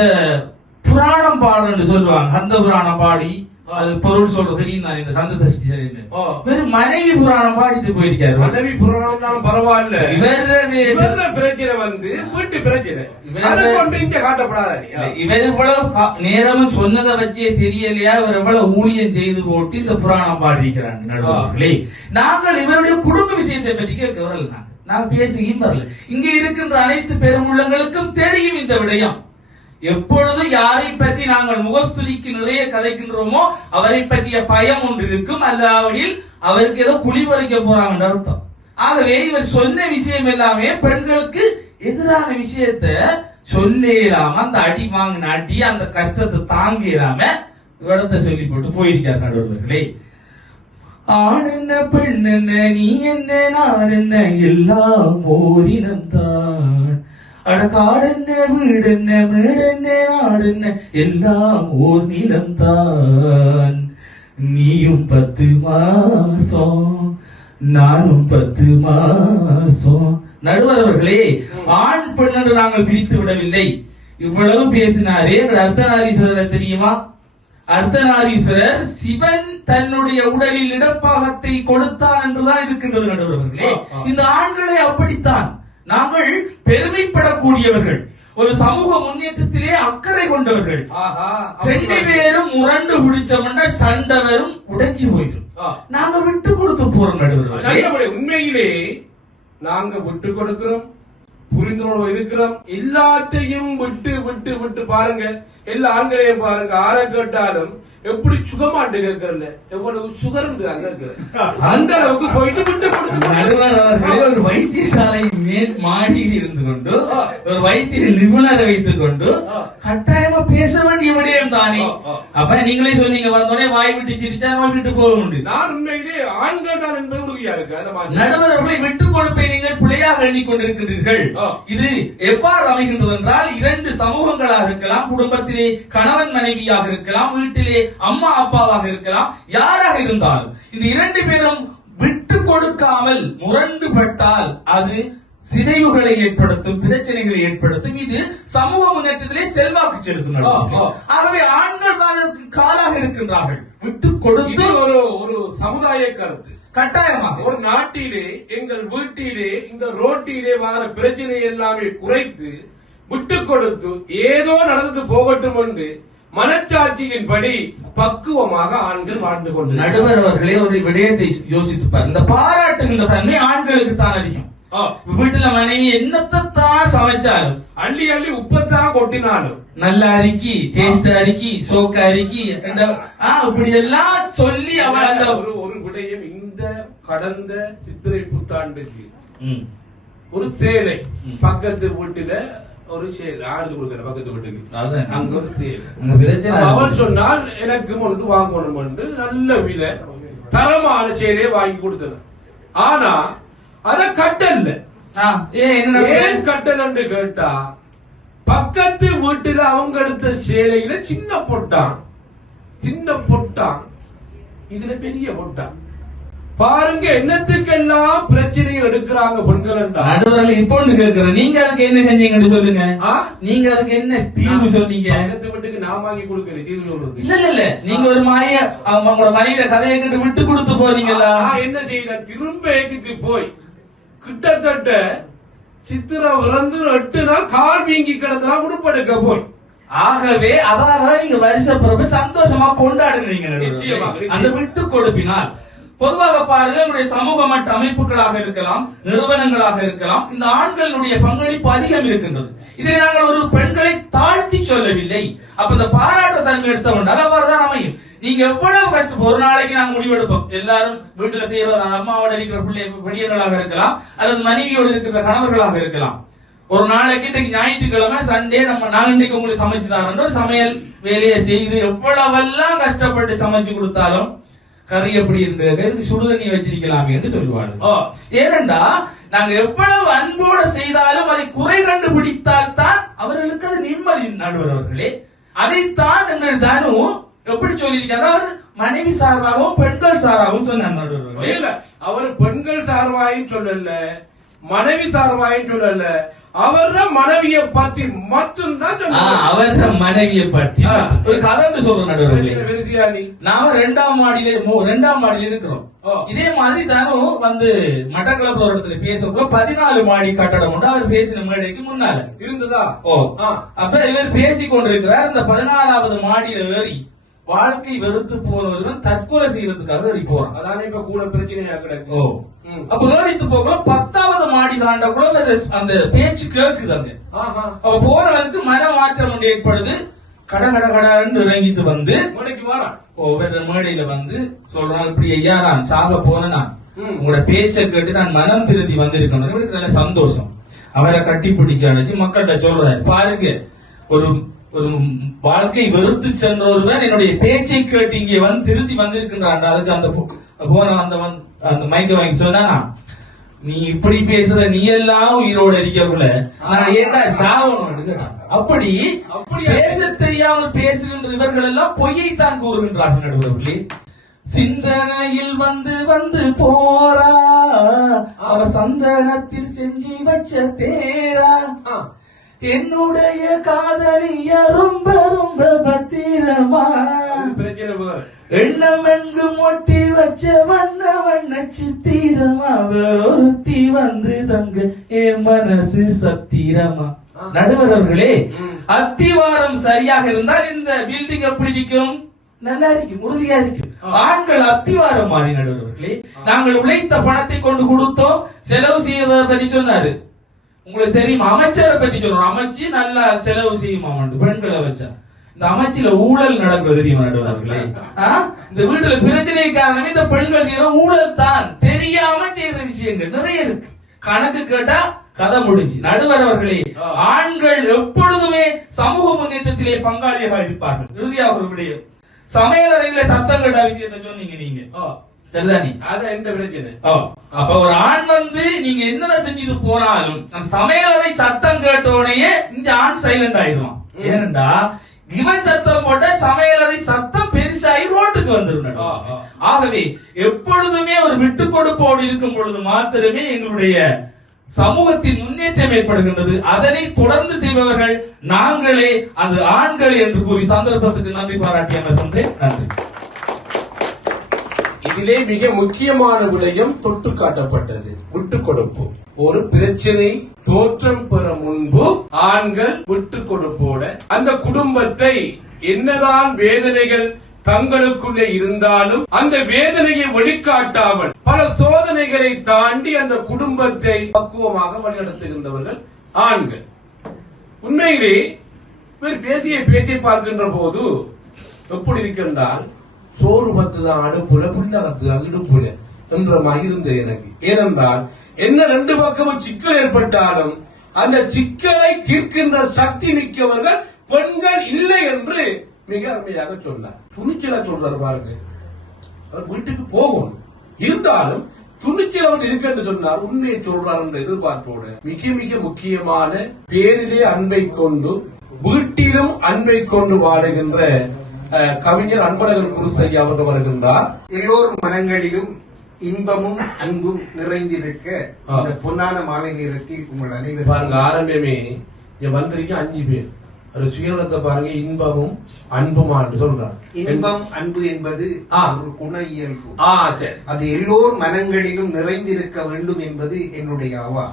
புராணம் பாடுன்னு சொல்லுவாங்க, கந்த புராணம் பாடி அது பொருள் சொல்றது தெரியும் தான், இந்த கந்த சஷ்டி வெறும் மனைவி புராணம் பாடிட்டு போயிருக்காரு. மனைவி புராணம் பரவாயில்ல, இவர பிரச்சனை வந்து வீட்டு பிரச்சனை காட்டப்படாத. இவர் இவ்வளவு நேரமும் சொன்னதை வச்சே தெரியலையா இவர் எவ்வளவு ஊழியம் செய்து போட்டு இந்த புராணம் பாடிக்கிறாங்க நடுவர்களே. நாங்கள் இவருடைய குடும்ப விஷயத்தை பற்றி கேட்க வரல, நாங்கள் பேசுகையும் வரல. இங்கே இருக்கின்ற அனைத்து பெருமுள்ளங்களுக்கும் தெரியும் இந்த விடயம். எப்பொழுது யாரை பற்றி நாங்கள் முகஸ்துதிக்கு நிறைய கதைக்கின்றோமோ அவரை பற்றிய பயம் ஒன்று இருக்கும், அல்லாவடியில் அவருக்கு ஏதோ குழி பறிக்க போறாங்க அர்த்தம். ஆகவே இவர் சொன்ன விஷயம் எல்லாமே பெண்களுக்கு எதிரான விஷயத்த சொல்லேலாம, அந்த அடி வாங்கின அடி அந்த கஷ்டத்தை தாங்கலாம இடத்தை சொல்லி போட்டு போயிருக்கார் நடுவர்களே. ஆண் என்ன பெண் என்ன நீ என்ன நான் என்ன எல்லாம் ஓரினம் தான், அடக்காடென்ன வீடென்ன மேடென்ன நாடென்ன எல்லாம் ஓர் நிலம் தான், நீயும் 10 மாசம் நானும் 10 மாசம். நடுவர் அவர்களே, ஆண் பெண் என்று நாங்கள் பிரித்து விடவில்லை. இவ்வளவு பேசினாரே அர்த்தநாரீஸ்வரரை தெரியுமா? அர்த்தநாரீஸ்வரர் சிவன் தன்னுடைய உடலில் இடப்பாகத்தை கொடுத்தான் என்றுதான் இருக்கின்றது நடுவர் அவர்களே. இந்த ஆண்களை அப்படித்தான் நாங்கள் பெருமைப்படக்கூடியவர்கள், ஒரு சமூக முன்னேற்றத்திலே அக்கறை கொண்டவர்கள். 2 பேரும் முரண்டு பிடிச்சோம்னா சண்டை வரும், உடைஞ்சு போயிடும். நாங்க விட்டு கொடுத்து போறோம் நடுவர். உண்மையிலே நாங்க விட்டு கொடுக்கிறோம், புரிந்துணர்வு இருக்கிறோம். எல்லாத்தையும் விட்டு விட்டு விட்டு பாருங்க, எல்லா ஆண்களையும் பாருங்க, ஆற கேட்டாலும் எப்படி சுகமாண்டு கேட்கறல எவ்வளவு சுகர் அந்த அளவுக்கு போயிட்டு விட்டு கொடுத்து நடுவர் அவர்களே ஒரு வைத்தியசாலை மாடியில் இருந்து கொண்டு ஒரு வைத்திய நிபுணரை வைத்துக் கொண்டு கட்டாயமா பேச வேண்டிய விடயம் தானே. அப்ப நீங்களே சொன்னீங்க வந்தோடனே வாய் விட்டு சிரிச்சா நோய் விட்டு போக முடியும். நான் உண்மையிலே ஆண்கள் தான் என்பது உறுதியா இருக்கு. நடுவர் அவர்களை விட்டுக் கொடுப்பை நீங்கள் பிழையாக எண்ணிக்கொண்டிருக்கின்றீர்கள். இது எவ்வாறு அமைகின்றது என்றால், இரண்டு சமூகங்களாக இருக்கலாம், குடும்பத்திலே கணவன் மனைவியாக இருக்கலாம், வீட்டிலே அம்மா அப்பாவாக இருக்கலாம், யாராக இருந்தாலும் இந்த இரண்டு பேரும் விட்டு கொடுக்காமல் முரண்டுபட்டால் அது சிதைவுகளை ஏற்படுத்தும், பிரச்சனைகளை ஏற்படுத்தும். இது சமூக முன்னேற்றத்திலே செல்வாக்கு செலுத்தும். ஆகவே ஆண்கள் தான் காலாக இருக்கின்றார்கள். விட்டு கொடுத்து ஒரு சமுதாய கருத்து கட்டாயமாக ஒரு நாட்டிலே எங்கள் வீட்டிலே இந்த ரோட்டிலே வர பிரச்சனை எல்லாமே குறைத்து விட்டு கொடுத்து ஏதோ நடந்து போகட்டும் என்று மனச்சாட்சியின்படி பக்குவமாக ஆண்கள் வாழ்ந்து கொண்டு. நடுவர் அவர்களே ஒரு விடயத்தை யோசித்து பாரு. இந்த பாராட்டுகின்ற தன்மை ஆண்களுக்கு தான் அதிகம். வீட்டுல மனைவி என்னத்தான் சமைச்சாலும் அள்ளி அள்ளி உப்பத்தான் கொட்டினாலும் நல்ல அரிக்கி, டேஸ்ட் அரிக்கி, சோக்க அரிக்கி, இப்படி எல்லாம் சொல்லி அவள் அந்த ஒரு விடயம். இந்த கடந்த சித்திரை புத்தாண்டுக்கு ஒரு சேலை பக்கத்து வீட்டுல ஒரு சேலை ஆடு கொடுக்கிற பக்கத்து வீட்டுக்கு அங்க ஒரு சேலை அவள் சொன்னால் எனக்கு ஒன்று வாங்கணும் என்று நல்ல விலை தரமான சேலையை வாங்கி கொடுத்தது. ஆனா அத கட்டல்ல. ஏன் கட்டல் என்று கேட்டா, பக்கத்து வீட்டுல அவங்க எடுத்த சேலையில சின்ன பொட்டான் இதுல பெரிய பொட்டான். பாருங்க என்னத்துக்கெல்லாம் பிரச்சனையை எடுக்கிறாங்க பெண்கள். நடுவர்கள் இப்போ கேட்கிறேன், நீங்க அதுக்கு என்ன செஞ்சீங்கன்னு சொல்லுங்க. நீங்க அதுக்கு என்ன தீர்வு சொன்னீங்க? பக்கத்து வீட்டுக்கு நான் வாங்கி கொடுக்கல தீர்வு சொல்றது. இல்ல நீங்க ஒரு மாய உங்களோட மனைவிய கதையை கிட்ட விட்டு கொடுத்து போறீங்களா? என்ன செய்த திரும்ப ஏத்திட்டு போய் கிட்டத்தட்ட சித்திரை இறந்து 8 நாள் கால் வீங்கி கிடந்தா உடுப்படுக்க போய். ஆகவே அதாவது நீங்க வருஷ பிறப்பு சந்தோஷமா கொண்டாடுறீங்க. அந்த விட்டு கொடுப்பினால் பொதுவாக பாருங்க, நம்முடைய சமூக மட்ட அமைப்புகளாக இருக்கலாம், நிறுவனங்களாக இருக்கலாம், இந்த ஆண்களுடைய பங்களிப்பு அதிகம் இருக்கின்றது. இதை நாங்கள் ஒரு பெண்களை தாழ்த்தி சொல்லவில்லை. அப்ப இந்த பாராட்டு தன்மை எடுத்தவனால் அவ்வாறுதான் அமையும். நீங்க எவ்வளவு கஷ்டம், ஒரு நாளைக்கு நாங்க முடிவெடுப்போம். எல்லாரும் வீட்டுல செய்யறது அம்மாவோட இருக்கிற பிள்ளை பெரியவர்களாக இருக்கலாம், அல்லது மனைவியோடு இருக்கிற கணவர்களாக இருக்கலாம். ஒரு நாளைக்கு இன்னைக்கு ஞாயிற்றுக்கிழமை சண்டே நான் இன்னைக்கு உங்களுக்கு சமைச்சு தரேன் சமையல் வேலையை செய்து எவ்வளவெல்லாம் கஷ்டப்பட்டு சமைச்சு கொடுத்தாலும் கறி எப்படி இருந்தது, சுடுதண்ணி வச்சிருக்கலாமே என்று சொல்லுவார்கள். ஏனென்றா நாங்க எவ்வளவு அன்போடு செய்தாலும் அதை குறை கண்டுபிடித்தால் தான் அவர்களுக்கு அது நிம்மதி. நடுவர் அவர்களே, அதைத்தான் எங்கள் தனு எப்படி சொல்லியிருக்காரு, அவர் மனைவி சார்பாகவும் பெண்கள் சார்பாகவும் சொன்னார். நடுவர் இல்ல, அவர் பெண்கள் சார்பாயும் சொல்லல, மனைவி சார்பாயும் சொல்லல, அவர மனைவியை பற்றி மட்டும்தான் அவர மனைவியை பற்றி ஒரு கதை சொல்ற. நடுவர்களே, நாம 2ஆம் மாடியில இருக்கிறோம். இதே மாதிரி தானும் வந்து மட்டக்களப்புல ஒரு இடத்துல பேச 14 மாடி கட்டடம் உண்டு. அவர் பேசின மேடைக்கு முன்னால இருந்ததா? அப்ப இவர் பேசிக் கொண்டிருக்கிறார். இந்த 14வது மாடியில ஏறி வாழ்க்கை வெறுத்து போனவர்கள் தற்கொலை செய்யறதுக்காக ஏறி போறான். அதானே இப்ப கூட பிரச்சனையா கிடக்கு. அப்ப ஏறித்து போக 10வது மாடி தாண்ட கூட அந்த பேச்சு கேக்குதாங்க. அப்ப போறவருக்கு மன மாற்றம் ஒன்று ஏற்படுது. கடன்னு இறங்கிட்டு வந்து ஒவ்வொரு மேடையில வந்து சொல்றான், இப்படி ஐயா நான் சாக போன நான் உங்களோட பேச்சை கேட்டு நான் மனம் திருத்தி வந்திருக்கணும். நல்ல சந்தோஷம். அவரை கட்டி பிடிச்சு அணைச்சு மக்கள்கிட்ட சொல்றாரு, பாருங்க ஒரு ஒரு வாழ்க்கை வெறுத்து சென்ற ஒருவர் என்னுடைய பேச்சை கேட்டு இங்கே வந்து திருத்தி வந்திருக்கின்றான். அதுக்கு அந்த போன அந்த மைக்க வாங்கி சொன்னா, நீ இப்படி பேசுற, நீ எல்லாம் உயிரோடு இருக்கக்குள்ள நான் ஏண்டா சாவணும் கேட்டான். அப்படி பேச தெரியாமல் பேசுகின்ற இவர்கள் எல்லாம் பொய்யைத்தான் கூறுகின்றார்கள். நடுவர்களே, சிந்தனையில் வந்து வந்து போறா அவ சந்தனத்தில் செஞ்சு வச்ச தேரா, என்னுடைய காதலிய ரொம்ப ரொம்ப பத்திரமா, எண்ணம் எங்கும் ஒட்டி வச்ச வண்ண வண்ண சித்திரமா, ஒருத்தி வந்து தங்க என் மனசு சத்திரமா. நடுவர்களே, அத்திவாரம் சரியாக இருந்தால் இந்த பில்டிங் எப்படி இருக்கும்? நல்லா இருக்கும், உறுதியா இருக்கும். ஆண்கள் அத்திவாரம் மாறி. நடுவர்களே, நாங்கள் உழைத்த பணத்தை கொண்டு கொடுத்தோம், செலவு செய்யறத பற்றி சொன்னாரு. உங்களுக்கு தெரியும், அமைச்சரை பற்றி சொல்றோம். அமைச்சு நல்லா செலவு செய்யுமா பெண்களை வச்சா. இந்த அமைச்சில ஊழல் நடக்கிறது தெரியுமா நடுவர்களே? இந்த வீட்டுல பிரச்சனை காரணமே இந்த பெண்கள் செய்யற ஊழல் தான், தெரியாம செய்யற விஷயங்கள் நிறைய இருக்கு. கணக்கு கேட்டா கதை முடிஞ்சு. நடுவர் அவர்களே, ஆண்கள் எப்பொழுதுமே சமூக முன்னேற்றத்திலே பங்காளியாக இருப்பார்கள். இறுதியாக ஒரு விடயம், சமையல் அறையில சத்தம் கேட்ட விஷயத்தை சொன்னீங்க நீங்க, சரிதானே? அதான் எந்த பிரச்சனை. அப்ப ஒரு ஆண் வந்து நீங்க என்னதான் செஞ்சுட்டு போனாலும் அந்த சமையலறை சத்தம் கேட்டோடனே இந்த ஆண் சைலண்ட் ஆயிடுவான். ஏனண்டா இவன் சத்தம் போட்ட சமையலறை சத்தம் பெருசாகி ரோட்டுக்கு வந்துடும். ஆகவே எப்பொழுதுமே ஒரு விட்டு கொடுப்போடு இருக்கும் பொழுது மாத்திரமே எங்களுடைய சமூகத்தின் முன்னேற்றம் ஏற்படுகின்றது. அதனை தொடர்ந்து செய்பவர்கள் நாங்களே, அது ஆண்கள் என்று கூறி சந்தர்ப்பத்துக்கு நன்றி பாராட்டி அமர்கின்றேன். நன்றி. இதிலே மிக முக்கியமான விடயம் தொட்டு காட்டப்பட்டது, விட்டு கொடுப்பு. ஒரு பிரச்சனை தோற்றம் பெற முன்பு ஆண்கள் விட்டு கொடுப்போட அந்த குடும்பத்தை என்னதான் வேதனைகள் தங்களுக்குள்ளே இருந்தாலும் அந்த வேதனையை வெளிக்காட்டாமல் பல சோதனைகளை தாண்டி அந்த குடும்பத்தை பக்குவமாக வழிநடத்துகின்றவர்கள் ஆண்கள். உண்மையிலே இவர் பேசிய பேச்சை பார்க்கின்ற போது எப்படி இருக்கின்றால், சோறு பத்துதான் அடுப்புல, புள்ளகத்துதான் இடுப்புல என்ற மாதிரி இருந்தது எனக்கு. ஏனென்றால் என்ன ரெண்டு பக்கமும் சிக்கல் ஏற்பட்டாலும் அந்த சிக்கலை தீர்க்கின்ற சக்தி மிக்கவர்கள் பெண்கள் இல்லை என்று மிக அருமையாக சொன்னார். துணிச்சலா சொல்றாரு பாருங்க, அவர் வீட்டுக்கு போகணும், இருந்தாலும் துணிச்சல் அவர் இருக்கு சொன்னார். உண்மையை சொல்றார் என்ற எதிர்பார்ப்போடு மிக மிக முக்கியமான பேரிலே அன்பை கொண்டு வீட்டிலும் அன்பை கொண்டு வாழுகின்ற கவிஞர் அன்பழகன் குருசையா அவர்கள் வருகின்றார். எல்லோர் மனங்களிலும் இன்பமும் அன்பும் நிறைந்திருக்க இந்த பொன்னான மாலை நேரத்தில் உங்கள் அனைவரும் பாருங்க, ஆரம்பமே வந்திருக்க 5 பேர். அது சுயநலத்தை பாருங்க, இன்பமும் அன்புமான்னு சொல்றார். இன்பம் அன்பு என்பது ஒரு குண இயல்பு. அது எல்லோர் மனங்களிலும் நிறைந்திருக்க வேண்டும் என்பது என்னுடைய அவா.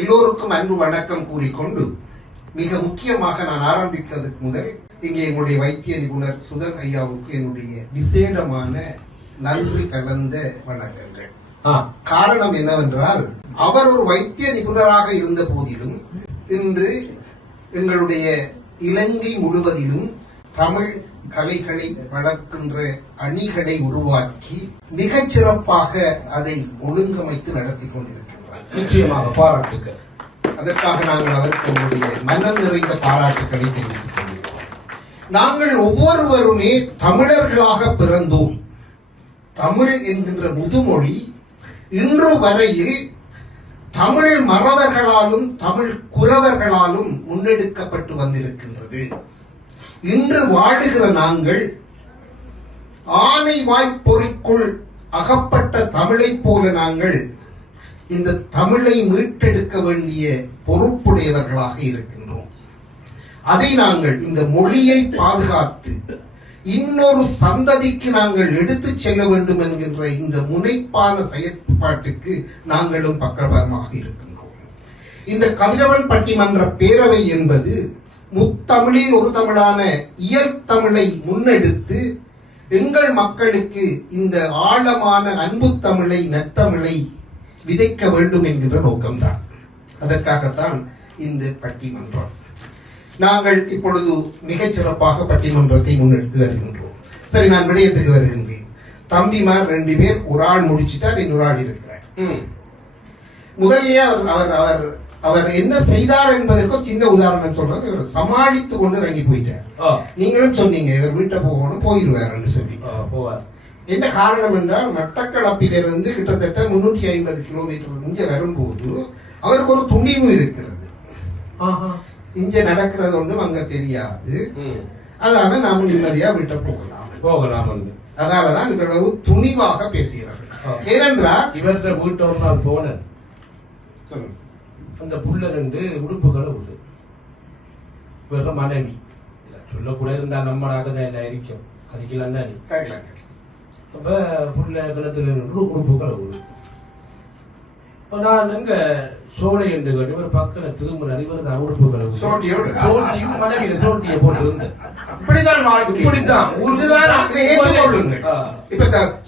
எல்லோருக்கும் அன்பு வணக்கம் கூறிக்கொண்டு மிக முக்கியமாக நான் ஆரம்பிப்பதற்கு முதல் இங்கே எங்களுடைய வைத்திய நிபுணர் சுதன் ஐயாவுக்கு என்னுடைய விசேடமான நன்றி கலந்த வணக்கங்கள். காரணம் என்னவென்றால், அவர் ஒரு வைத்திய நிபுணராக இருந்த போதிலும் இன்று எங்களுடைய இலங்கை முழுவதிலும் தமிழ் கலைகளை வளர்க்கின்ற அணிகளை உருவாக்கி மிகச் சிறப்பாக அதை ஒழுங்கமைத்து நடத்தி கொண்டிருக்கின்றார். நிச்சயமாக பாராட்டுக்கள். அதற்காக நாங்கள் அவருக்கு எங்களுடைய மனம் நிறைந்த பாராட்டுக்களை தெரிவித்துக் கொள்கிறோம். நாங்கள் ஒவ்வொருவருமே தமிழர்களாக பிறந்தோம். தமிழ் என்கின்ற முதுமொழி இன்று வரையில் தமிழ் மறவர்களாலும் தமிழ் குறவர்களாலும் முன்னெடுக்கப்பட்டு வந்திருக்கின்றது. இன்று வாழுகிற நாங்கள் ஆனை வாய்ப்பொறிக்குள் அகப்பட்ட தமிழைப் போல நாங்கள் இந்த தமிழை மீட்டெடுக்க வேண்டிய பொறுப்புடையவர்களாக இருக்கின்றோம். அதை நாங்கள் இந்த மொழியை பாதுகாத்து இன்னொரு சந்ததிக்கு நாங்கள் எடுத்துச் செல்ல வேண்டும் என்கின்ற இந்த முனைப்பான செயற்பாட்டுக்கு நாங்களும் பக்கபலமாக இருக்கின்றோம். இந்த கதிரவன் பட்டிமன்ற பேரவை என்பது முத்தமிழில் ஒரு தமிழான இயற்தமிழை முன்னெடுத்து எங்கள் மக்களுக்கு இந்த ஆழமான அன்பு தமிழை நற்றமிழை விதைக்க வேண்டும் என்கின்ற நோக்கம்தான். அதற்காகத்தான் இந்த பட்டிமன்றம். நாங்கள் இப்பொழுது மிகச் சிறப்பாக பட்டிமன்றத்தை முன்னெடுத்து வருகின்றோம். சரி, நான் விடயத்துக்கு வருகின்றேன். தம்பிமார் 2 பேர், ஒரு ஆள் முடிச்சுட்டார், இன்னொரு ஆள் இருக்கிறார். முதல்ல அவர் அவர் என்ன செய்தார் என்பதற்கு சின்ன உதாரணம் சொல்றாங்க. இவர் சமாளித்து கொண்டு இறங்கி போயிட்டார். நீங்களும் சொன்னீங்க இவர் வீட்டை போகணும், போயிடுவார் சொல்லி. என்ன காரணம் என்றால், மட்டக்களப்பிலிருந்து கிட்டத்தட்ட 350 கிலோமீட்டர் இங்கே வரும்போது அவருக்கு ஒரு துணிவு இருக்கிறது. இங்க நடக்கிறது ஒன்றும் அங்க தெரியாது. அதனால நாம நிம்மதியா வீட்டை போகலாம். அதனாலதான் இவ்வளவு துணிவாக பேசுகிறார்கள். ஏனென்றால் இவர்கிட்ட வீட்டை ஒரு நாள் போனேன். அந்த புள்ள 2 உடுப்புகளை உது இவர மனைவி சொல்ல கூட இருந்தா நம்மளாக தான் எல்லாம் இருக்கும், கறிக்கலாம் தான். அப்ப புள்ள கிணத்துல உடுப்புகளை உது. நான் எங்க சோழை என்று கேட்டு ஒரு பக்கம் திரும்ப அறிவது உடுப்புகளை மனைவியில சோட்டியை போட்டு இருந்தேன்.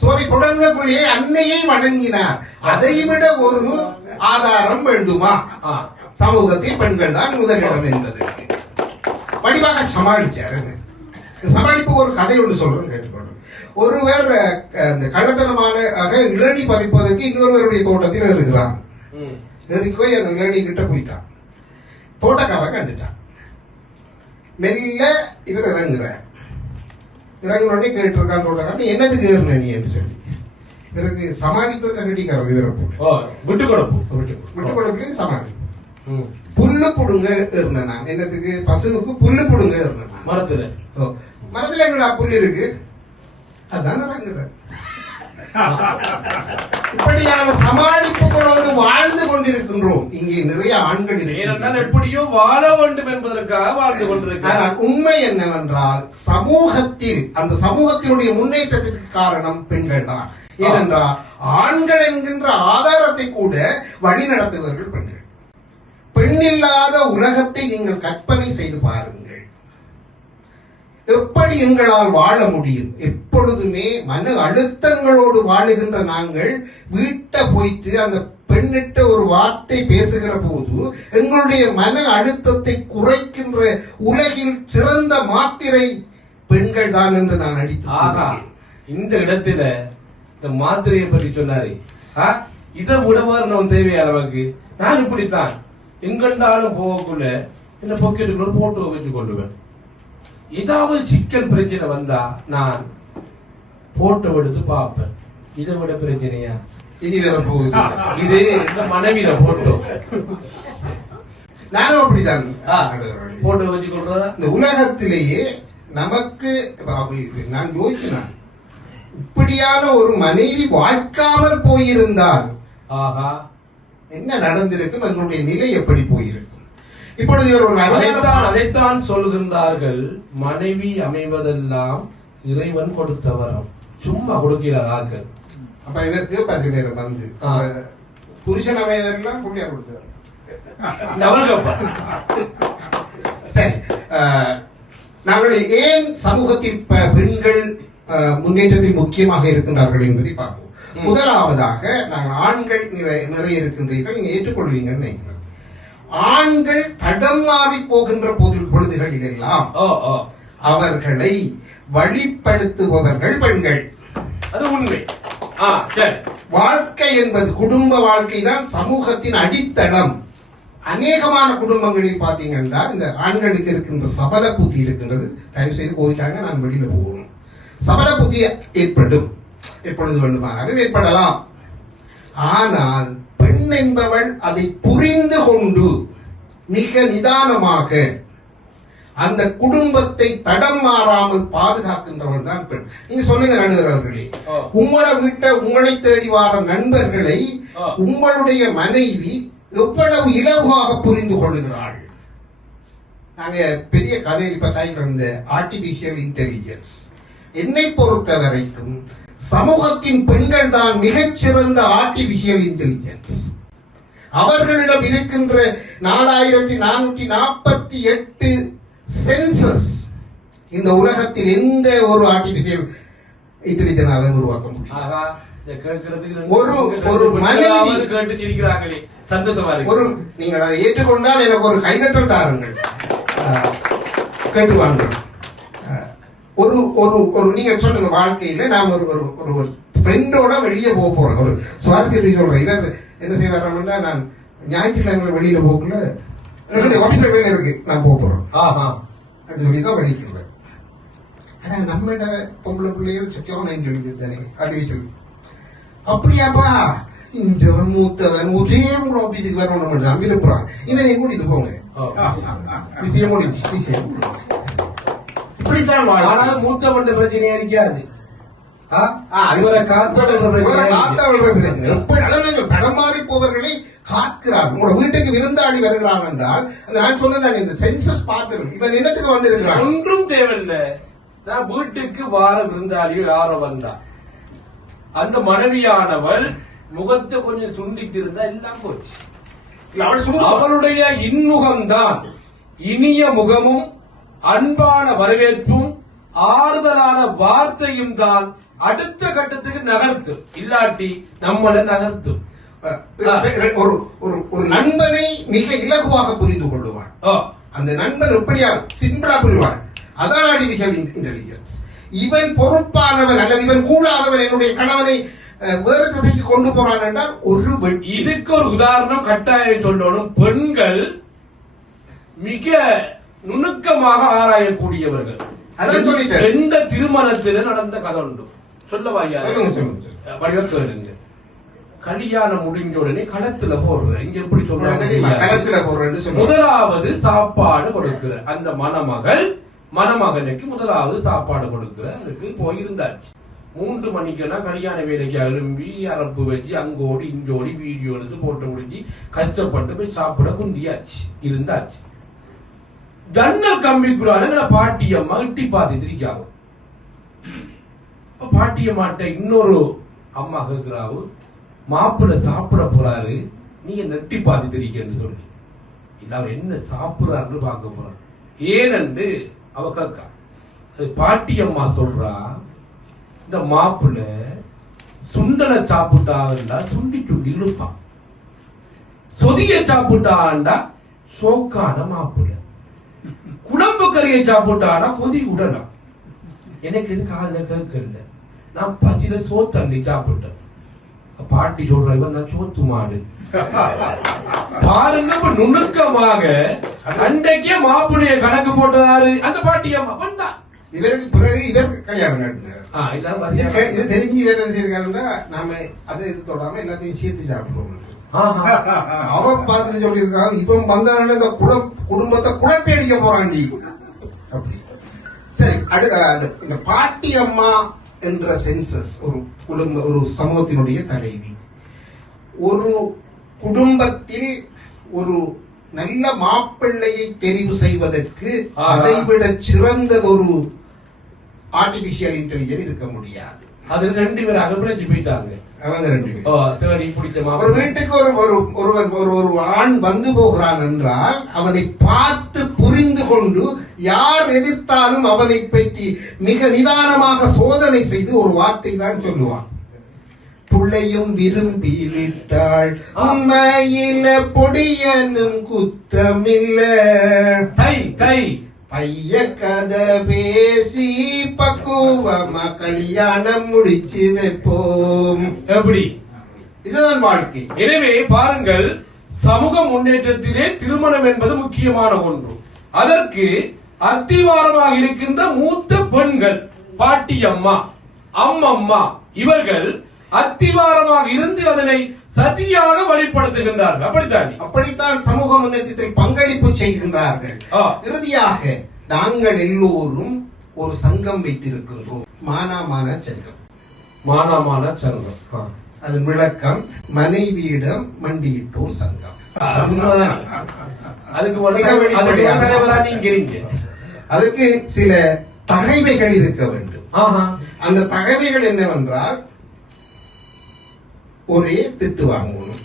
சோழி தொடங்கக்கூடிய அன்னையை வணங்கினார். அதைவிட ஒரு ஆதாரம் வேண்டுமா? சமூகத்தில் பெண்கள் தான் முதலிடம் என்பதற்கு வடிவாக சமாளிச்சாருங்க. சமாளிப்பு ஒரு கதை ஒன்று சொல்றேன் கேட்டுக்கொள்ளுங்க. ஒருவர் அந்த கள்ளத்தனமான இளநீ பறிப்பதற்கு இன்னொருவருடைய தோட்டத்தில் இருக்கிறான். போய் அந்த இளநீ கிட்ட போயிட்டான். தோட்டக்காரன் கண்டுட்டான். மெல்ல இவர் இறங்குறார். இறங்குனோடனே கேட்டிருக்கான் தோட்டக்காரன், என்னதுக்கு ஏறின நீ என்று சொல்லி. இவருக்கு சமாளிக்கிறதுக்கு கட்டிக்காரன் இவரை போட்டு விட்டு கொடுப்புல சமாளிப்பு. புல்லு புடுங்க ஏறின நான். என்னத்துக்கு? பசுவுக்கு புல்லு புடுங்க ஏறின நான். மரத்துல என்னடா புல்லு இருக்கு, அதான் இறங்குற. இப்படியான சமாளிப்புகளோடு வாழ்ந்து கொண்டிருக்கின்றோம். இங்கே நிறைய ஆண்கள் எப்படியோ வாழ வேண்டும் என்பதற்காக வாழ்ந்து கொண்டிருக்கிறார். உண்மை என்னவென்றால் சமூகத்தில் அந்த சமூகத்தினுடைய முன்னேற்றத்திற்கு காரணம் பெண்கள் தான். ஏனென்றால் ஆண்கள் என்கின்ற ஆதாரத்தை கூட வழி நடத்துவர்கள் பெண்கள். பெண்ணில்லாத உலகத்தை நீங்கள் கற்பனை செய்து பாருங்கள். எப்படி எங்களால் வாழ முடியும்? எப்பொழுதுமே மன அழுத்தங்களோடு வாழுகின்ற நாங்கள் வீட்டை போயிட்டு அந்த பெண்ணிட்ட ஒரு வார்த்தை பேசுகிற போது எங்களுடைய மன அழுத்தத்தை குறைக்கின்ற உலகில் சிறந்த மாத்திரை பெண்கள் தான் என்று நான் அடித்து இந்த இடத்துல இந்த மாத்திரையை பற்றி சொன்னாரு. இதை விடவாறு நம்ம தேவையான அளவுக்கு நான் இப்படித்தான் எங்கண்டாலும் போகக்குள்ள என்ன பொக்கெட்டுக்குள்ள போட்டோ வச்சு கொள்ளுவேன். ஏதாவது சிக்கல் பிரச்சனை வந்தா நான் போட்டோ எடுத்து பார்ப்பேன். இதை விட பிரச்சனையா இனி வேற போகுது. இது இந்த மனைவியில போட்டோ நானும் அப்படித்தான் போட்டோ வச்சு கொள்றதா. இந்த உலகத்திலேயே நமக்கு நான் யோசிச்சேன், இப்படியான ஒரு மனைவி வாழ்க்காமல் போயிருந்தால் ஆஹா என்ன நடந்திருக்கும், எங்களுடைய நிலை எப்படி போயிருக்கும். இப்பொழுது ஒரு அதைத்தான் சொல்லுகின்றார்கள், மனைவி அமைவதெல்லாம் இறைவன் கொடுத்த வரம், சும்மா கொடுக்கிறார் ஆக்கள். அப்ப இதற்கு 10 நேரம் வந்து புருஷன் அமைவதெல்லாம் புள்ளியா கொடுத்தார். சரி, நாங்கள் ஏன் சமூகத்தில் பெண்கள் முன்னேற்றத்தில் முக்கியமாக இருக்கின்றார்கள் என்பதை பார்ப்போம். முதலாவதாக நாங்கள் ஆண்கள் நிறைய இருக்கின்றீர்கள், நீங்க ஏற்றுக்கொள்வீங்கன்னு நினைக்கிறேன். ஆண்கள் தடம் மாறி போகின்ற பொழுதுகளில் எல்லாம் அவர்களை வழிப்படுத்துபவர்கள் பெண்கள். அது உண்மை. வாழ்க்கை என்பது குடும்ப வாழ்க்கை தான் சமூகத்தின் அடித்தளம். அநேகமான குடும்பங்களில் பார்த்தீங்கன்னா இந்த ஆண்களுக்கு இருக்கின்ற சபல புத்தி இருக்கின்றது. தயவு செய்து கோவிச்சாங்க, நான் வெளியில போகணும். சபல புத்தி ஏற்படும், எப்பொழுது வேண்டுமானாலும் ஏற்படலாம். ஆனால் பெண் என்பவள் அதை புரிந்து கொண்டு மிக நிதானமாக அந்த குடும்பத்தை தடம் மாறாமல் பாதுகாக்கின்றவள் தான் பெண். நீங்க சொல்லுங்க நடுவர் அவர்களே, உங்களோட வீட்டை உங்களை தேடி வார நண்பர்களை உங்களுடைய மனைவி எவ்வளவு இலகுவாக புரிந்து கொள்ளுகிறாள். நாங்க பெரிய கதையில் இப்ப கையில் ஆர்டிபிஷியல் இன்டெலிஜென்ஸ், என்னை பொறுத்த வரைக்கும் சமூகத்தின் பெண்கள் தான் மிகச்சிறந்த ஆர்டிபிஷியல் இன்டெலிஜென்ஸ். அவர்களிடம் இருக்கின்ற 4448 சென்சஸ் இந்த உலகத்தில் எந்த ஒரு ஆர்டிபிஷியல் இன்டெலிஜென்ஸ் உருவாக்க முடியும். ஒரு மனைவி ஒரு நீங்கள் அதை ஏற்றுக்கொண்டால் எனக்கு ஒரு கைதட்டல் தாருங்கள், கேட்டுவாங்க. ஒரு ஒரு ஒரு நீங்க சொல்லுங்க, வாழ்க்கையில நான் ஒரு ஒரு ஃப்ரெண்டோட வெளியே போக போறேன். ஒரு சுவாரஸ்யத்தை சொல்றேன். இவர் என்ன செய்வாருன்னா, நான் ஞாயிற்றுக்கிழமை வெளியில போக்குல ஆப்ஷன் வேலை இருக்கு, நான் போறேன் அப்படின்னு சொல்லிதான் வெளிக்கிறேன். ஆனா நம்மளோட பொம்பளை பிள்ளைகள் சத்தியமான தானே ஆர்டிபிஷியல். அப்படியாப்பா, இந்த மூத்தவன் ஒரே கூட ஆபீஸுக்கு வரணும் மட்டும் விரும்புறான், இதை நீ கூட்டிட்டு போங்க, விஷயம் முடிஞ்சு. இப்படித்தான் மூத்தவன் பிரச்சனையா இருக்காது, தடமாறி போவர்களை காக்கிறார். உங்களோட வீட்டுக்கு விருந்தாளி வருகிறான் என்றால் நான் சொன்னதான் இந்த சென்சஸ் பார்த்து இவன் என்னத்துக்கு வந்திருக்கிறான் ஒன்றும் தேவையில்லை. நான் வீட்டுக்கு வார விருந்தாளியோ யாரோ வந்தா அந்த மனைவியானவள் முகத்தை கொஞ்சம் சுண்டிட்டு இருந்தா எல்லாம் போச்சு. அவளுடைய இன்முகம்தான் இனிய முகமும் அன்பான வரவேற்பும் ஆறுதலான வார்த்தையும் தான் அடுத்த கட்டத்துக்கு நகர்த்தும். இல்லாட்டி நம்மளை நகர்த்தும். ஒரு நண்பனை மிக இலகுவாக புரிந்து கொள்ளுவான். அந்த நண்பன் எப்படியா சிம்பிளா பண்ணுவார். அதான் ஆர்டிபிஷியல் இன்டெலிஜென்ஸ். இவன் பொறுப்பானவன் அல்லது இவன் கூடாதவன் என்னுடைய கணவனை வேறு திசைக்கு கொண்டு போறான் என்றால் ஒரு இதுக்கு ஒரு உதாரணம் கட்டாயம் சொல்லணும். பெண்கள் மிக நுணுக்கமாக ஆராயக்கூடியவர்கள். அதான் சொல்லிட்டேன். எந்த திருமணத்தில் நடந்த கதை உண்டு சொல்லவா? வடிவ கேளுங்க. கல்யாணம் முடிஞ்ச உடனே களத்துல போடுற இங்க எப்படி சொல்றாங்க? களத்துல போடுறேன்னு முதலாவது சாப்பாடு கொடுக்கிற அந்த மணமகனுக்கு முதலாவது சாப்பாடு கொடுக்கிற அதுக்கு போயிருந்தாச்சு. 3 மணிக்கெல்லாம் கல்யாண வேலைக்கு எழும்பி அரப்பு வச்சு அங்கோடி இங்கோடி வீடியோ எடுத்து போட்டு முடிஞ்சு கஷ்டப்பட்டு போய் சாப்பிட குந்தியாச்சு இருந்தாச்சு. ஜன்னல் கம்பிக்குள்ளால பாட்டியம்மா இட்டி பார்த்து திரிக்காவும். பாட்டியம்மாட்ட இன்னொரு அம்மா கேட்கிறாவு, மாப்பிள்ள சாப்பிட போறாரு, நீங்க நெட்டி பார்த்து திரிக்கன்னு சொல்லி. இல்ல அவர் என்ன சாப்பிடுறாருன்னு பார்க்க போறாரு. ஏனென்று அவ கேட்கா. பாட்டியம்மா சொல்றா, இந்த மாப்பிள்ள சுண்டலை சாப்பிட்டாண்டா சுண்டி சுண்டி இழுப்பான், சொதிய சாப்பிட்டாண்டா சோக்கான மாப்பிள்ள, குழம்பு கறியை சாப்பிட்டானா கொதி விடலாம். எனக்கு இது காதுல கேட்கல. நான் பசியில சோத்தள்ளி சாப்பிட்டேன். பாட்டி சொல்ற இவன் தான் சோத்து மாடு. பாருங்க நுணுக்கமாக அன்றைக்கே மாப்பிள்ளைய கணக்கு போட்டதாரு அந்த பாட்டியம்மா வந்தா. இவருக்கு பிறகு இவர் கல்யாணம் நடத்தினார். இது தெரிஞ்சு இவர் என்ன செய்யிருக்காருன்னா, நாம அதை இது தொடாம எல்லாத்தையும் சேர்த்து சாப்பிடுவோம். அவன் பார்த்துட்டு சொல்லியிருக்காங்க, இவன் வந்தான இந்த குடும்பத்தை குழப்பி அடிக்க போறாண்டி அப்படி. சரி, அடுத்த இந்த பாட்டி அம்மா என்ற சென்சஸ் ஒரு சமூகத்தினுடைய தலைவி. ஒரு குடும்பத்தில் ஒரு நல்ல மாப்பிள்ளையை தெரிவு செய்வதற்கு அதைவிட சிறந்தது ஒரு ஆர்டிபிஷியல் இன்டெலிஜென்ஸ் இருக்க முடியாது. அது 2 பேர் அகப்படைச்சு போயிட்டாங்க. அவங்க 2 பேர் ஒரு வீட்டுக்கு ஒரு ஆண் வந்து போகிறான் என்றால் அவனை பார்த்து புரிந்து கொண்டு யார் எதிர்த்தாலும் அவனை பற்றி மிக நிதானமாக சோதனை செய்து ஒரு வார்த்தை தான் சொல்லுவான். புள்ளையும் விரும்பி விட்டாள் உண்மையில பொடியனும் குத்தமில்ல, பைய கதை பேசி பக்குவமா கல்யாணம் முடிச்சு வைப்போம். எப்படி? இதுதான் வாழ்க்கை. எனவே பாருங்கள், சமூக முன்னேற்றத்திலே திருமணம் என்பது முக்கியமான ஒன்று. அதற்கு அத்திவாரமாக இருக்கின்ற மூத்த பெண்கள், பாட்டியம்மா, அம்மம்மா, இவர்கள் அத்திவாரமாக இருந்து அதனை சரியாக வழிபடுத்துகின்றார்கள். அப்படித்தான் சமூக முன்னேற்றத்தில் பங்களிப்பு செய்கின்றார்கள். இறுதியாக நாங்கள் எல்லோரும் ஒரு சங்கம் வைத்திருக்கின்றோம், மானாமான சங்கம். அதன் விளக்கம் மனைவியிடம் மண்டியிட்டோர் சங்கம். அதுக்கு சில தகைமைகள் இருக்க வேண்டும். அந்த தகைமைகள் என்னவென்றால், ஒரே திட்டு வாங்கணும்,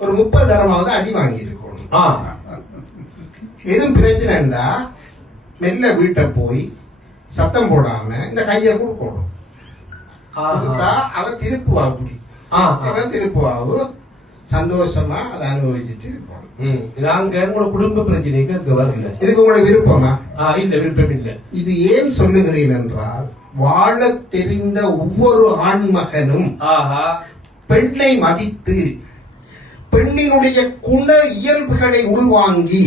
ஒரு 30 தரமாவது அடி வாங்கி இருக்கணும். எதுவும் பிரச்சனைண்டா மெல்ல வீட்டை போய் சத்தம் போடாம இந்த கையை கொடுக்கணும். அவ திருப்புவா, அப்படி திருப்புவாவு சந்தோஷமா அதை அனுபவிச்சுட்டு இருக்கணும். நாங்க குடும்ப பிரச்சனைக்கு வரல. இதுக்கு உங்களுக்கு விருப்பமா? இல்ல, விருப்பம் இல்லை. இது ஏன் சொல்லுகிறேன் என்றால், வாழ தெரிந்த ஒவ்வொரு ஆண்மகனும் பெண்ணை மதித்து பெண்ணினுடைய குண இயல்புகளை உள்வாங்கி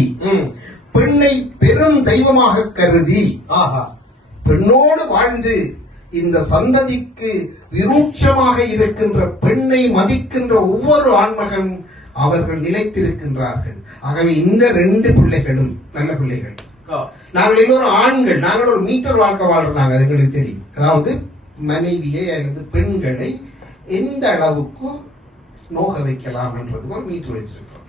பெண்ணை பெரும் தெய்வமாக கருதி பெண்ணோடு வாழ்ந்து இந்த சந்ததிக்கு விருட்சமாக இருக்கின்ற பெண்ணை மதிக்கின்ற ஒவ்வொரு ஆண்மகனும் அவர்கள் நிலைத்திருக்கின்றார்கள். ஆகவே இந்த 2 பிள்ளைகளும் நல்ல பிள்ளைகள். நாங்கள் எல்லோரும் ஆண்கள், நாங்கள் ஒரு மீட்டர் வாழ்க்கை வாழ்றாங்க, அது எங்களுக்கு தெரியும். அதாவது மனைவியை அல்லது பெண்களை எந்த அளவுக்கு நோக வைக்கலாம் என்றதுக்கு ஒரு மீட்டர் வச்சிருக்கிறோம்,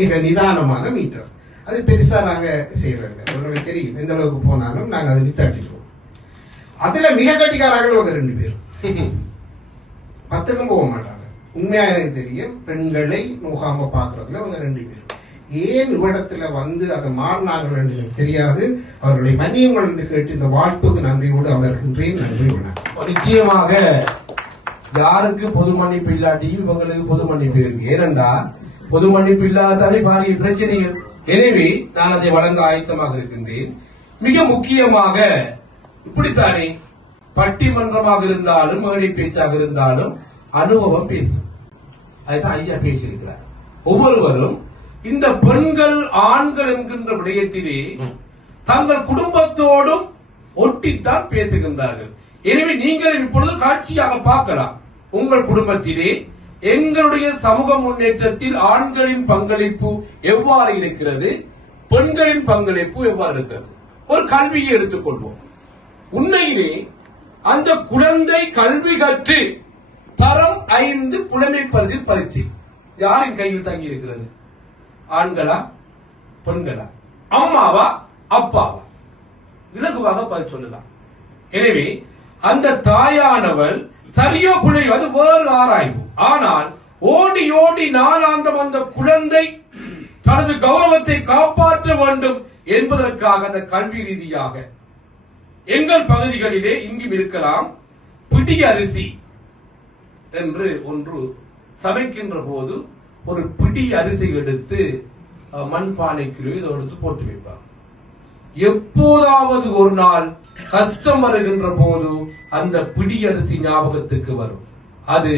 மிக நிதானமான மீட்டர். அது பெருசா நாங்க செய்யறோம், உங்களுக்கு தெரியும். எந்த அளவுக்கு போனாலும் நாங்க அதை வித்தாட்டிடுவோம். அதுல மிக கட்டிக்காரர்கள் ஒரு 2 பேரும் 10க்கும் போக மாட்டாங்க. உண்மையா எனக்கு தெரியும், பெண்களை நோகாம பாக்குறதுல அவங்க 2 பேரும். ஏன் இவ்விடத்துல வந்து அதை மாறினார்கள் என்று எனக்கு தெரியாது. அவர்களை மன்னியுங்கள் என்று கேட்டு இந்த வாழ்ப்புக்கு நன்றியோடு அமர்கின்றேன். நன்றி, வணக்கம். நிச்சயமாக யாருக்கு பொது மன்னிப்பு இல்லாட்டியும் இவங்களுக்கு பொது மன்னிப்பு இருக்கு. ஏனென்றால் பொது மன்னிப்பு இல்லாதானே பாரிய பிரச்சனைகள். எனவே நான் அதை வழங்க ஆயத்தமாக இருக்கின்றேன். மிக முக்கியமாக இப்படித்தானே பட்டிமன்றமாக இருந்தாலும் மேடை பேச்சாக இருந்தாலும் அனுபவம் பேசும். அதுதான் ஐயா பேசியிருக்கிறார். ஒவ்வொருவரும் இந்த பெண்கள் ஆண்கள் என்கின்ற விடயத்திலே தங்கள் குடும்பத்தோடும் ஒட்டித்தான் பேசுகின்றார்கள். எனவே நீங்கள் இப்பொழுது காட்சியாக பார்க்கலாம். உங்கள் குடும்பத்திலே எங்களுடைய சமூக முன்னேற்றத்தில் ஆண்களின் பங்களிப்பு எவ்வாறு இருக்கிறது, பெண்களின் பங்களிப்பு எவ்வாறு இருக்கிறது. ஒரு கல்வியை எடுத்துக்கொள்வோம். உண்மையிலே அந்த குழந்தை கல்வி கற்று தரம் 5 புலமை பரிசில் பரீட்சை யாரின் கையில் தங்கி இருக்கிறது? ஆண்களா பெண்களா? அம்மாவா அப்பாவா? இலகுவாக பதில் சொல்லலாம். எனவே அந்த தாயானவள் சரியோ பிழையோ அது வேறு ஆராய்வு. ஆனால் ஓடி ஓடி நாளாந்தம் அந்த குழந்தை தனது கௌரவத்தை காப்பாற்ற வேண்டும் என்பதற்காக அந்த கல்வி ரீதியாக எங்கள் பகுதிகளிலே இங்கும் இருக்கலாம். பிடி அரிசி என்று ஒன்று சமைக்கின்ற போது ஒரு பிடி அரிசி எடுத்து மண்பானைக்குள்ளே இதை எடுத்து போட்டு வைப்பாங்க. எப்போதாவது ஒரு நாள் கஷ்டம் வருகின்ற போது அந்த பிடி அரிசி ஞாபகத்துக்கு வரும். அது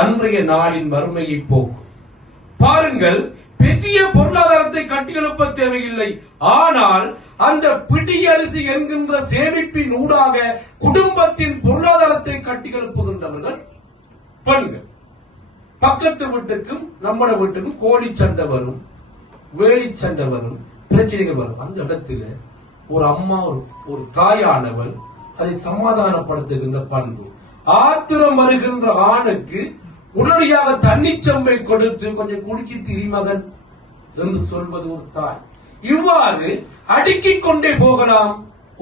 அன்றைய நாளின் வறுமையை போக்கும். பாருங்கள், பெரிய பொருளாதாரத்தை கட்டியெழுப்ப தேவையில்லை. ஆனால் அந்த பிடி அரிசி என்கின்ற சேமிப்பின் ஊடாக குடும்பத்தின் பொருளாதாரத்தை கட்டியெழுப்புகின்றவர்கள் பெண்கள். பக்கத்து வீட்டுக்கும் நம்ம வீட்டுக்கும் கோழி சண்டை வரும், வேலி சண்டை வரும், பிரச்சனைகள் வரும். அந்த இடத்துல ஒரு அம்மா ஒரு தாயானவள் அதை சமாதானப்படுத்துகின்ற பண்பு. ஆத்திரம் வருகின்ற ஆணுக்கு உடனடியாக தண்ணிச்சம்பை கொடுத்து கொஞ்சம் குடிக்கி திரிமகன் என்று சொல்வது ஒரு தாய். இவ்வாறு அடுக்கிக் கொண்டே போகலாம்.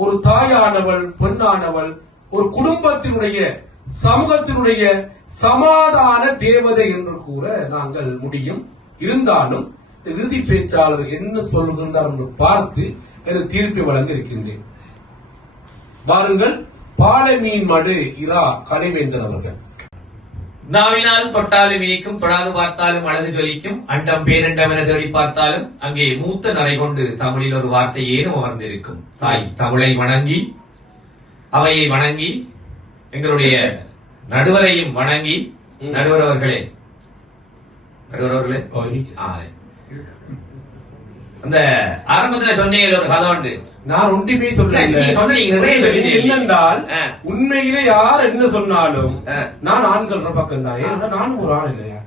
ஒரு தாயானவள் பெண்ணானவள் ஒரு குடும்பத்தினுடைய சமூகத்தினுடைய சமாதான தேவதை என்று கூற நாங்கள் முடியும். இருந்தாலும் இறுதி பேச்சாளர் என்ன சொல்கின்றார் என்று பார்த்து எனக்கு தீர்ப்பை வழங்க இருக்கின்றேன். பாருங்கள், பாலமீன் மடு இரா கலைவேந்தன் அவர்கள். நாவினால் தொட்டாலும் இனிக்கும், தொடாது பார்த்தாலும் அழகு ஜொலிக்கும், அண்டம் பேரண்டம் என தேடி பார்த்தாலும் அங்கே மூத்த நரை கொண்டு தமிழில் ஒரு வார்த்தை ஏனும் அமர்ந்திருக்கும். தாய் தமிழை வணங்கி, அவையை வணங்கி, எங்களுடைய நடுவரையும் வணங்கி, நடுவர் அவர்களே அந்த ஆரம்பத்துல சொன்னீங்க ஒரு கதை உண்டு. நான் ஒன்றுமே என்னென்றால் உண்மையிலே யார் என்ன சொன்னாலும் நான் ஆண்கள் பக்கம் தான். நானும் ஒரு ஆண் இல்லையா?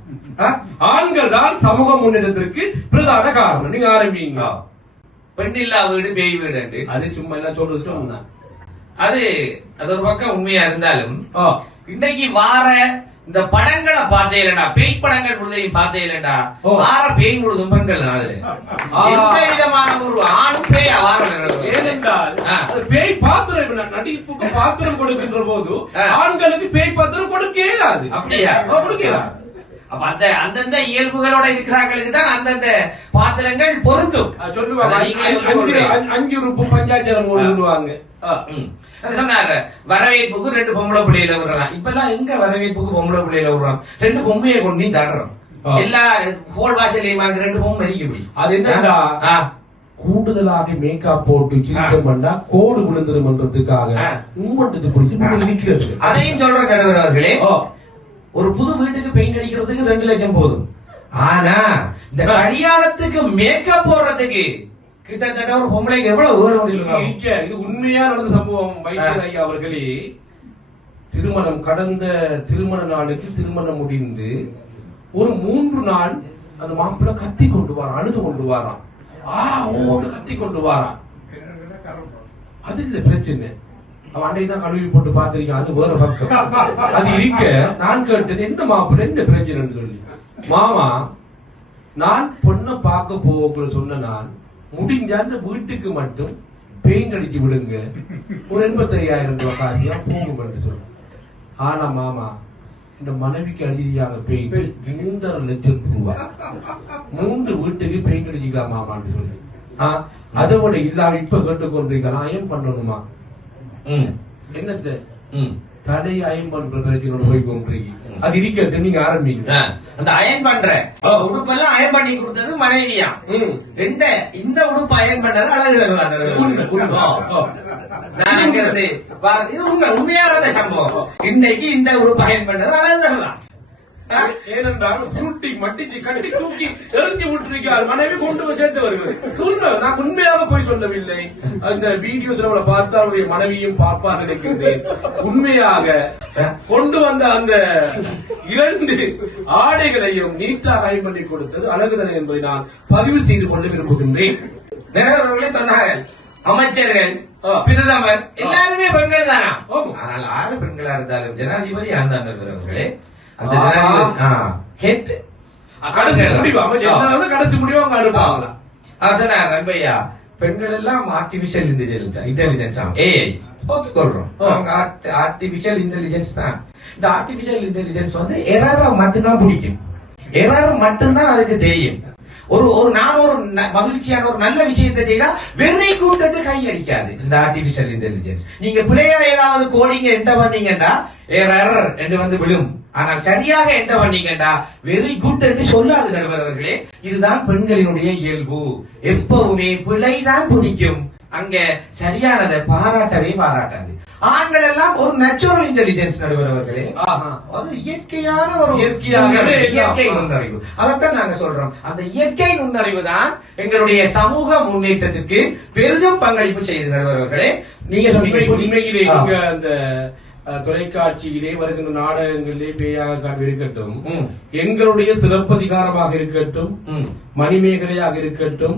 ஆண்கள் தான் சமூக முன்னேற்றத்திற்கு பிரதான காரணம். நீங்க ஆரம்பிங்க. பெண்ணில்லா வீடு பேய் வீடு அது சும்மா எல்லாம் சொல்றது. அது ஒரு பக்கம் உண்மையா இருந்தாலும் இன்னைக்கு வார இந்த படங்களை பார்த்தே இல்லடா, பேய் படங்கள் முழுதையும் பார்த்தே இல்லடா. வார பேய் முழுதும் பெண்கள் எந்த விதமான ஒரு ஆண் பேய் ஏனென்றால் பேய் பாத்திரம் நடிப்புக்கு பாத்திரம் கொடுக்கின்ற போது ஆண்களுக்கு பேய் பாத்திரம் கொடுக்க இயலாது. அப்படியா? கொடுக்கலாம். அப்ப அந்த அந்தந்த இயல்புகளோட இருக்கிறாங்களுக்கு தான் அந்தந்த பாத்திரங்கள் பொருந்தும். சொல்லுவாங்க 5 ரூபாய் பஞ்சாயத்து சொல்லுவாங்க. சொன்னாரு வரவேற்புக்கு 2 பொம்பளை பிள்ளையில விடுறான். இப்ப எல்லாம் எங்க வரவேற்புக்கு பொம்பளை பிள்ளையில விடுறான்? 2 பொம்மையை கொண்டு தடுறோம். எல்லா ஹோல் வாசலையுமா 2 பொம்மை அடிக்க. அது என்னடா, கூடுதலாக மேக்கப் போட்டு சிரிக்கம் பண்ணா கோடு விழுந்துருமன்றதுக்காக உங்கள்கிட்ட புரிஞ்சு நிக்கிறது. அதையும் சொல்ற நடுவர் அவர்களே, ஒரு புது வீட்டுக்கு பெயிண்ட் அடிக்கிறதுக்கு 2 லட்சம் போதும். ஆனா இந்த கல்யாணத்துக்கு மேக்கப் போடுறதுக்கு கிட்டத்தட்ட ஒரு பொம்பளைக்கு எவ்வளவு வேணும்? இது உண்மையா நடந்த சம்பவம். வைத்தியர் ஐயா அவர்களே, திருமணம் கடந்த திருமண நாளுக்கு திருமணம் முடிந்து ஒரு 3 நாள் அந்த மாப்பிள்ளை கத்தி கொண்டு வாரான், அழுது கொண்டு வாரான், கத்தி கொண்டு வாரான். அது இல்ல பிரச்சனை. அவன் அன்றைக்கு கழுவி போட்டு பார்த்திருக்கான். அது வேற பக்கம். அது இருக்க நான் கேட்டது, என்ன மாப்பிள்ளை என்ன பிரச்சனை சொல்லி, மாமா நான் பொண்ணை பார்க்க போக சொன்ன, நான் முடிஞ்ச அந்த வீட்டுக்கு மட்டும் பெயிண்ட் அடிச்சு விடுங்க, ஒரு 85,000 ரூபாய் காசியா போகும் என்று சொல்ல. ஆனா மாமா, இந்த மனைவிக்கு அடியாக பெயிண்ட் 3.5 லட்சம் ரூபாய், 3 வீட்டுக்கு பெயிண்ட் அடிச்சுக்கலாம் மாமான்னு சொல்லி. அதை விட இல்லாம இப்ப கேட்டுக்கொண்டிருக்கலாம். ஏன் பண்ணணுமா? என்னத்த தடை அயம் பண்ற பிரச்சனை போய் கொண்டிருக்கீங்க. அது இருக்கட்டும், நீங்க ஆரம்பிங்க. அந்த அயன் பண்ற உடுப்பெல்லாம் அயன் பண்ணி கொடுத்தது மனைவியா. இந்த உடுப்பு அயன் பண்ணது அழகு நான் அங்கிருந்து இது உண்மையான சம்பவம். இன்னைக்கு இந்த உடுப்பு அயன் பண்ணது அழகு தருதான். ஏனென்றால் சுருட்டி மட்டிச்சு கட்டி தூக்கி எரிஞ்சு விட்டுருக்கார் மனைவி கொண்டு போய் சேர்த்து வருகிறது. உண்மை, நான் உண்மையாக போய் சொல்லவில்லை. அந்த வீடியோஸ் பார்த்தா அவருடைய மனைவியும் பார்ப்பா நினைக்கின்றேன். உண்மையாக கொண்டு வந்த அந்த 2 ஆடைகளையும் நீட்டாக அயன் பண்ணி கொடுத்தது அழகுதனை என்பதை நான் பதிவு செய்து கொள்ள விரும்புகின்றேன். நிறைய சொன்னார்கள், அமைச்சர்கள், பிரதமர் எல்லாருமே பெண்கள் தானா? ஆனால் 6 பெண்களா இருந்தாலும் ஜனாதிபதி அவர்களே அந்த கடைசி முடிவாங்க அடுப்பாங்களா? அன்பையா, பெண்கள் எல்லாம் ஆர்டிபிஷியல் இன்டெலிஜென்ஸ் ஏஐ போத்துக்கொள்றோம். ஆர்டிபிஷியல் இன்டெலிஜென்ஸ் தான். இந்த ஆர்டிபிஷியல் இன்டெலிஜென்ஸ் வந்து எரரை மட்டும்தான் பிடிக்கும். எரர் மட்டும்தான் அதுக்கு தெரியும். நாம் ஒரு மகிழ்ச்சியான ஒரு நல்ல விஷயத்தை செய்தா வெறுமை கூட்டத்து கை அடிக்காது இந்த ஆர்டிபிஷியல் இன்டெலிஜென்ஸ். நீங்க பிள்ளையா ஏதாவது கோடிங்க என்டர் பண்ணீங்கன்னா எரர் என்று வந்து விழும். ஆனால் சரியாக என்டர் பண்ணீங்கன்னா வெரி குட் என்று சொல்லாது நடுவர்களே. இதுதான் பெண்களினுடைய இயல்பு. எப்பவுமே பிழைதான் பிடிக்கும், அங்க சரியானதை பாராட்டாது. ஆண்கள் எல்லாம் ஒரு நேச்சுரல் இன்டெலிஜென்ஸ் நடுவர்களே. அது இயற்கையான ஒரு இயற்கை நுண்ணறிவு. அதைத்தான் நாங்க சொல்றோம். அந்த இயற்கை நுண்ணறிவு தான் எங்களுடைய சமூக முன்னேற்றத்திற்கு பெரிதும் பங்களிப்பு செய்து நடுவர்களே. நீங்க சொன்னீங்க அந்த தொலைக்காட்சியிலே வருகின்ற நாடகங்களிலே பேயாக காட்டி இருக்கட்டும், எங்களுடைய சிலப்பதிகாரமாக இருக்கட்டும், மணிமேகலையாக இருக்கட்டும்,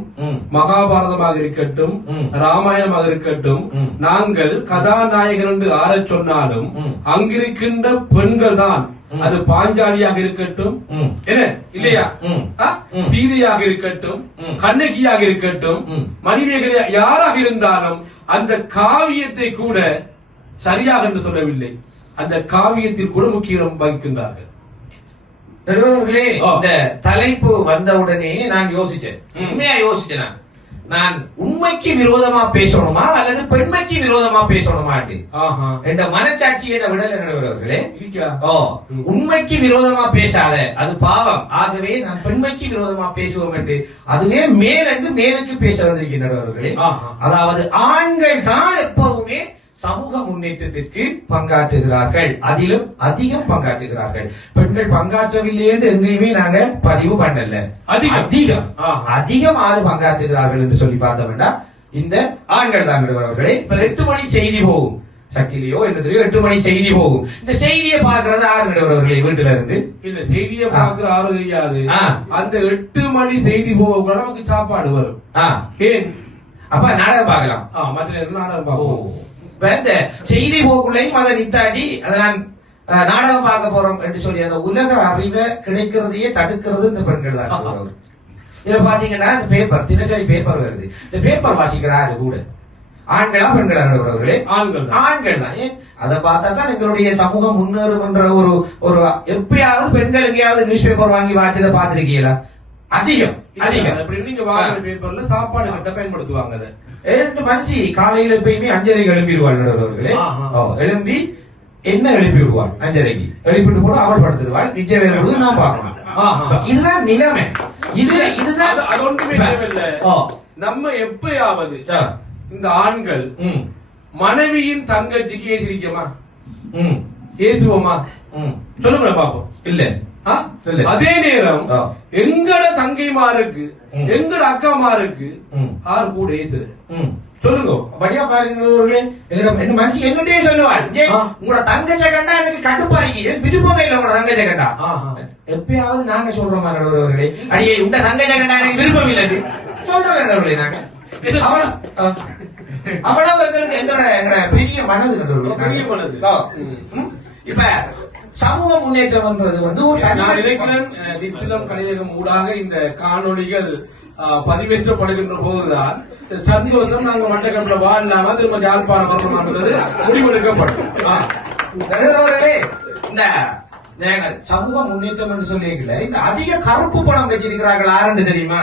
மகாபாரதமாக இருக்கட்டும், ராமாயணமாக இருக்கட்டும், நாங்கள் கதாநாயகன் என்று ஆரச் சொன்னாலும் அங்கிருக்கின்ற பெண்கள் தான். அது பாஞ்சாலியாக இருக்கட்டும், என்ன இல்லையா, சீதையாக இருக்கட்டும், கண்ணகியாக இருக்கட்டும், மணிமேகலை யாராக இருந்தாலும் அந்த காவியத்தை கூட சரியாக என்று சொல்லவில்லை, அந்த காவியத்தில் கூட முக்கியம் வகிக்கின்றார்கள். நடுவர்களே, இந்த தலைப்பு வந்தவுடனே நான் யோசிச்சேன், உண்மையா யோசிச்சேன். நான் உண்மைக்கு விரோதமா பேசணுமா அல்லது பெண்மைக்கு விரோதமா பேசணுமா என்ற மனச்சாட்சியை விடல நடுவர்களே. உண்மைக்கு விரோதமா பேசாத, அது பாவம். ஆகவே நான் பெண்மைக்கு விரோதமா பேசுவோம் என்று அதுவே மேலுக்கு பேச வந்திருக்கின்ற நடுவர்களே. அதாவது ஆண்கள் தான் எப்பவுமே சமூக முன்னேற்றத்திற்கு பங்காற்றுகிறார்கள், அதிலும் அதிகம் பங்காற்றுகிறார்கள். பெண்கள் பங்காற்றவில்லை என்று எங்கேயுமே நாங்க பதிவு பண்ணல. அதிகம் ஆறு பங்காற்றுகிறார்கள் என்று சொல்லி பார்த்தோம்னா இந்த ஆண்கள் தான் நடுவர்களே. இப்ப 8 மணி செய்தி போகும், சக்தியிலையோ என்னதுலையோ 8 மணி செய்தி போகும். இந்த செய்தியை பாக்குறது ஆறு நடுவர்களே வீட்டுல இருந்து. இல்ல, செய்தியை பாக்குற ஆறு தெரியாது. அந்த 8 மணி செய்தி போக நமக்கு சாப்பாடு வரும். ஏன்? அப்ப நாடகம் பார்க்கலாம், மற்ற நாடகம் பார்ப்போம். இந்த செய்தி போக்குள்ளையும் அதை நித்தாட்டி அதை நான் நாடகம் பார்க்க போறோம் என்று சொல்லி அந்த உலக அறிவை கிடைக்கிறதையே தடுக்கிறது இந்த பெண்கள் தான். இதுல பாத்தீங்கன்னா இந்த பேப்பர், தினசரி பேப்பர் வருது, இந்த பேப்பர் வாசிக்கிறாரு கூட ஆண்களா பெண்களா நடுவர்களே? ஆண்கள் தான். அதை பார்த்தா தான் எங்களுடைய சமூகம் முன்னேறும் என்ற ஒரு எப்பயாவது பெண்கள் எங்கேயாவது நியூஸ் பேப்பர் வாங்கி வாசிச்சதை பார்த்திருக்கீங்களா? அதிகம் நீங்க வாங்குற பேப்பர்ல சாப்பாடு கட்ட பயன்படுத்துவாங்க. 2 மனுஷி காலையில எப்பயுமே 5:30 எழுப்பிடுவாள் நடுவர்களே. எழும்பி என்ன எழுப்பி விடுவாள், 5:30 எழுப்பிட்டு போட அவள் படுத்துடுவாள். நிச்சயம் வேறு நான் பார்க்கணும். இதுதான் நிலைமை. இதுதான் நம்ம எப்பயாவது இந்த ஆண்கள் மனைவியின் தங்கச்சிக்கு ஏசிரிக்கமா ஏசுவோமா? சொல்லுங்க பாப்போம். இல்ல. அதே நேரம் எங்கட தங்கைமாருக்கு எங்கட அக்காமாருக்கு ஆறு கூட ஏசுது. சொல்லுங்க படியா பாருங்க. என்ன மனுஷன் எங்கிட்டே சொல்லுவாள், உங்களோட தங்கச்ச கண்டா எனக்கு கட்டுப்பாருங்க, விருப்பமே இல்லை உங்களோட தங்கச்ச கண்டா. எப்பயாவது நாங்க சொல்றோம் நடுவர்களே, அடியே உங்க தங்கச்ச கண்டா எனக்கு விருப்பம் இல்லை சொல்றோம் நடுவர்களே. நாங்க அவ்வளவு எங்களுக்கு எங்களோட பெரிய மனது நடுவர்களே. இப்ப சமூக முன்னேற்றம் வந்து நான் நினைக்கிறேன் நித்திலம் கலையகம் ஊடாக இந்த காணொலிகள் பதிவேற்றப்படுகின்ற போதுதான் சந்தோஷம் நாங்க மட்டக்களப்புல வாழலாம திரும்ப யாழ்ப்பாணம் முடிவெடுக்கப்படும். இந்த சமூக முன்னேற்றம் என்று சொல்லியிருக்கல, இந்த அதிக கருப்பு பணம் வச்சிருக்கிறார்கள் யாருன்னு தெரியுமா?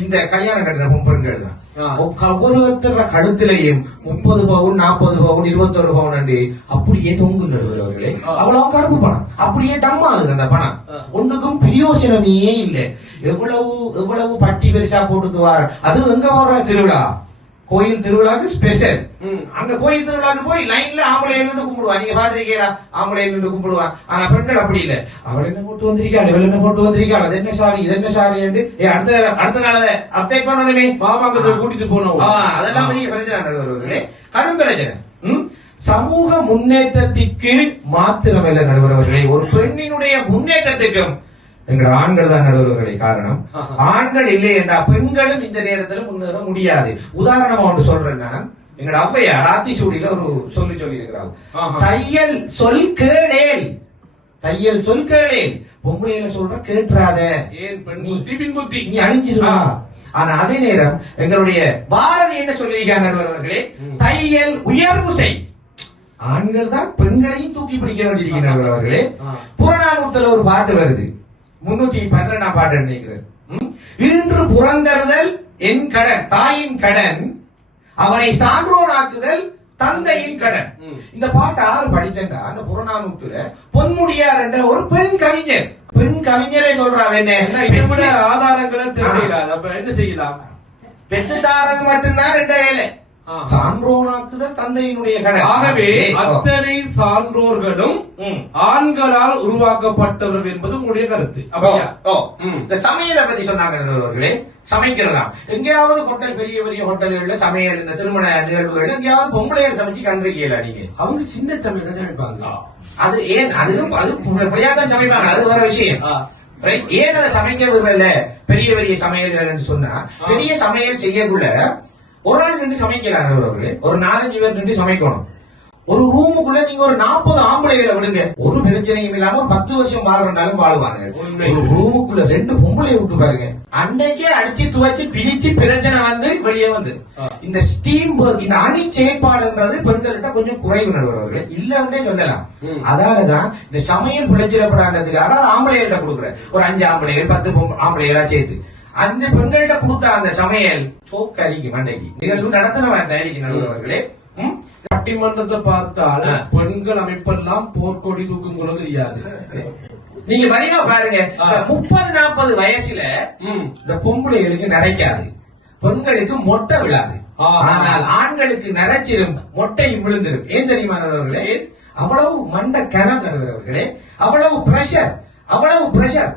இந்த கல்யாணம் கட்டின பெண்கள் தான். ஒவ்வொருத்தர கழுத்திலையும் 30 பவுன் 40 பவுன் 21 பவுன் அண்டு அப்படியே தொங்குகிறவர்களே. அவ்வளவு கருப்பு பணம் அப்படியே டம்மா ஆகுது அந்த பணம். ஒன்றுக்கும் பிரயோஜனமே இல்லை. எவ்வளவு பட்டி பெருசா போட்டுவார். அது எங்க போற திருவிழா, கோயில் திருவிழாக்கு ஸ்பெஷல். அங்க கோயில் திருவிழாக்கு போய் லைன்ல ஆம்பளை நின்று கும்பிடுவா. நீங்க பாத்திருக்கீங்களா? ஆம்பளை நின்று கும்பிடுவா. ஆனா பெண்கள் அப்படி இல்ல. அவள் என்ன போட்டு வந்திருக்காள், இவள் என்ன போட்டு வந்திருக்காள், அது என்ன சாரி இது என்ன சாரி என்று அடுத்த நாள் அப்டேட் பண்ணணுமே. பாபாங்க கூட்டிட்டு போனோம். அதெல்லாம் பெரிய பிரச்சனை. கடும் பிரச்சனை. சமூக முன்னேற்றத்திற்கு மாத்திரமல்ல நடுவர்களே, ஒரு பெண்ணினுடைய முன்னேற்றத்துக்கும் எங்க ஆண்கள் தான் நடுவர்களே காரணம். ஆண்கள் இல்லை என்றா பெண்களும் இந்த நேரத்தில் முன்னேற முடியாது. உதாரணமா ஒன்று சொல்றேன்னா, எங்க அவ்வையா ராத்திசூடியில ஒரு சொல்லி இருக்கிறாங்க, தையல் சொல் கேளேல், தையல் சொல் கேளேல். பொம்பளையில சொல்ற கேட்டுறாத, நீ அழிஞ்சிருவா. ஆனா அதே நேரம் எங்களுடைய பாரதி என்ன சொல்லியிருக்காங்க நடுவர்களே, தையல் உயர்வு செய். ஆண்கள் தான் பெண்களையும் தூக்கி பிடிக்க வேண்டியிருக்கிறார்கள் அவர்களே. புறநானூத்துல ஒரு பாட்டு வருது, 312 பாட்டு நினைக்கிறேன். இன்று புறந்தறுதல் என் கடன், தாயின் கடன், அவனை சான்றோனாக்குதல் தந்தையின் கடன். இந்த பாட்டு ஆறு படிச்சா அந்த புறநானூத்துல பொன்முடியார் என்ற ஒரு பெண் கவிஞர், பெண் கவிஞரே சொல்றாங்க என்ன ஆதாரங்களை தெரியல. அப்ப என்ன செய்யலாம்? பெத்து தாரது மட்டும்தான் ரெண்ட வேலை, சான்றோனாக்குதல் தந்தையினுடைய கடன். ஆகவே அத்தனை சான்றோர்களும் ஆண்களால் உருவாக்கப்பட்டவர்கள் என்பது உங்களுடைய கருத்து. இந்த சமையலை பத்தி சொன்னாங்க. சமைக்கிறதா எங்கேயாவது ஹோட்டல், பெரிய பெரிய ஹோட்டல்கள்ல சமையல், இந்த திருமண நிகழ்வுகள் எங்கேயாவது பொம்பளையர் சமைச்சு கண்டிருக்கீங்களா நீங்க? அவங்க சின்ன சமையல் தான் சமைப்பாங்க. அது ஏன் அது பிள்ளையாதான் சமைப்பாங்க, அது வேற விஷயம். ஏன் அதை சமைக்க விரும்பல? பெரிய பெரிய சமையல்கள் சொன்னா, பெரிய சமையல் செய்யக்குள்ள ஒரு ஆள் நின்று சமைக்கிறாங்க, ஒரு 4-5 பேர் நின்று சமைக்கணும். ஒரு ரூமுக்குள்ள நீங்க ஒரு 40 ஆம்பளைகளை விடுங்க, ஒரு பிரச்சனையும் இல்லாம ஒரு 10 வருஷம் வாழ்ந்தாலும் வாழ்வாங்க. ஒரு ரூமுக்குள்ள 2 பொம்பளை விட்டு பாருங்க, அன்னைக்கே அடிச்சு துவச்சு பிரிச்சு பிரச்சனை வந்து வெளியே வந்து. இந்த ஸ்டீம் ஒர்க், இந்த அணி செயற்பாடுன்றது பெண்கள்கிட்ட கொஞ்சம் குறைவு நடுவர்கள் இல்லன்னே சொல்லலாம். அதனாலதான் இந்த சமையல் பிழைச்சிடப்படாததுக்காக ஆம்பளைகள்ட்ட கொடுக்குறேன். ஒரு 5 ஆம்பளைகள் 10 ஆம்பளைகளா சேர்த்து அந்த பெண்கள்கிட்ட கொடுத்த அந்த சமையல் சோக்கரிக்கு மண்டைக்கு நிகழ்வு நடத்தின நடுவர்களே. பட்டிமன்றத்தை பார்த்தால் பெண்கள் அமைப்பெல்லாம் போர்க்கொடி தூக்கும் கூட தெரியாது. நீங்க வடிவா பாருங்க, 30-40 வயசுல இந்த பொம்பளைகளுக்கு நிறைக்காது, பெண்களுக்கு மொட்டை விழாது. ஆனால் ஆண்களுக்கு நிறைச்சிரும், மொட்டையும் விழுந்திரும். ஏன் தெரியுமா நடுவர்களே? அவ்வளவு மண்ட கனம் நடுவர்களே, அவ்வளவு பிரஷர், அவ்வளவு பிரஷர்.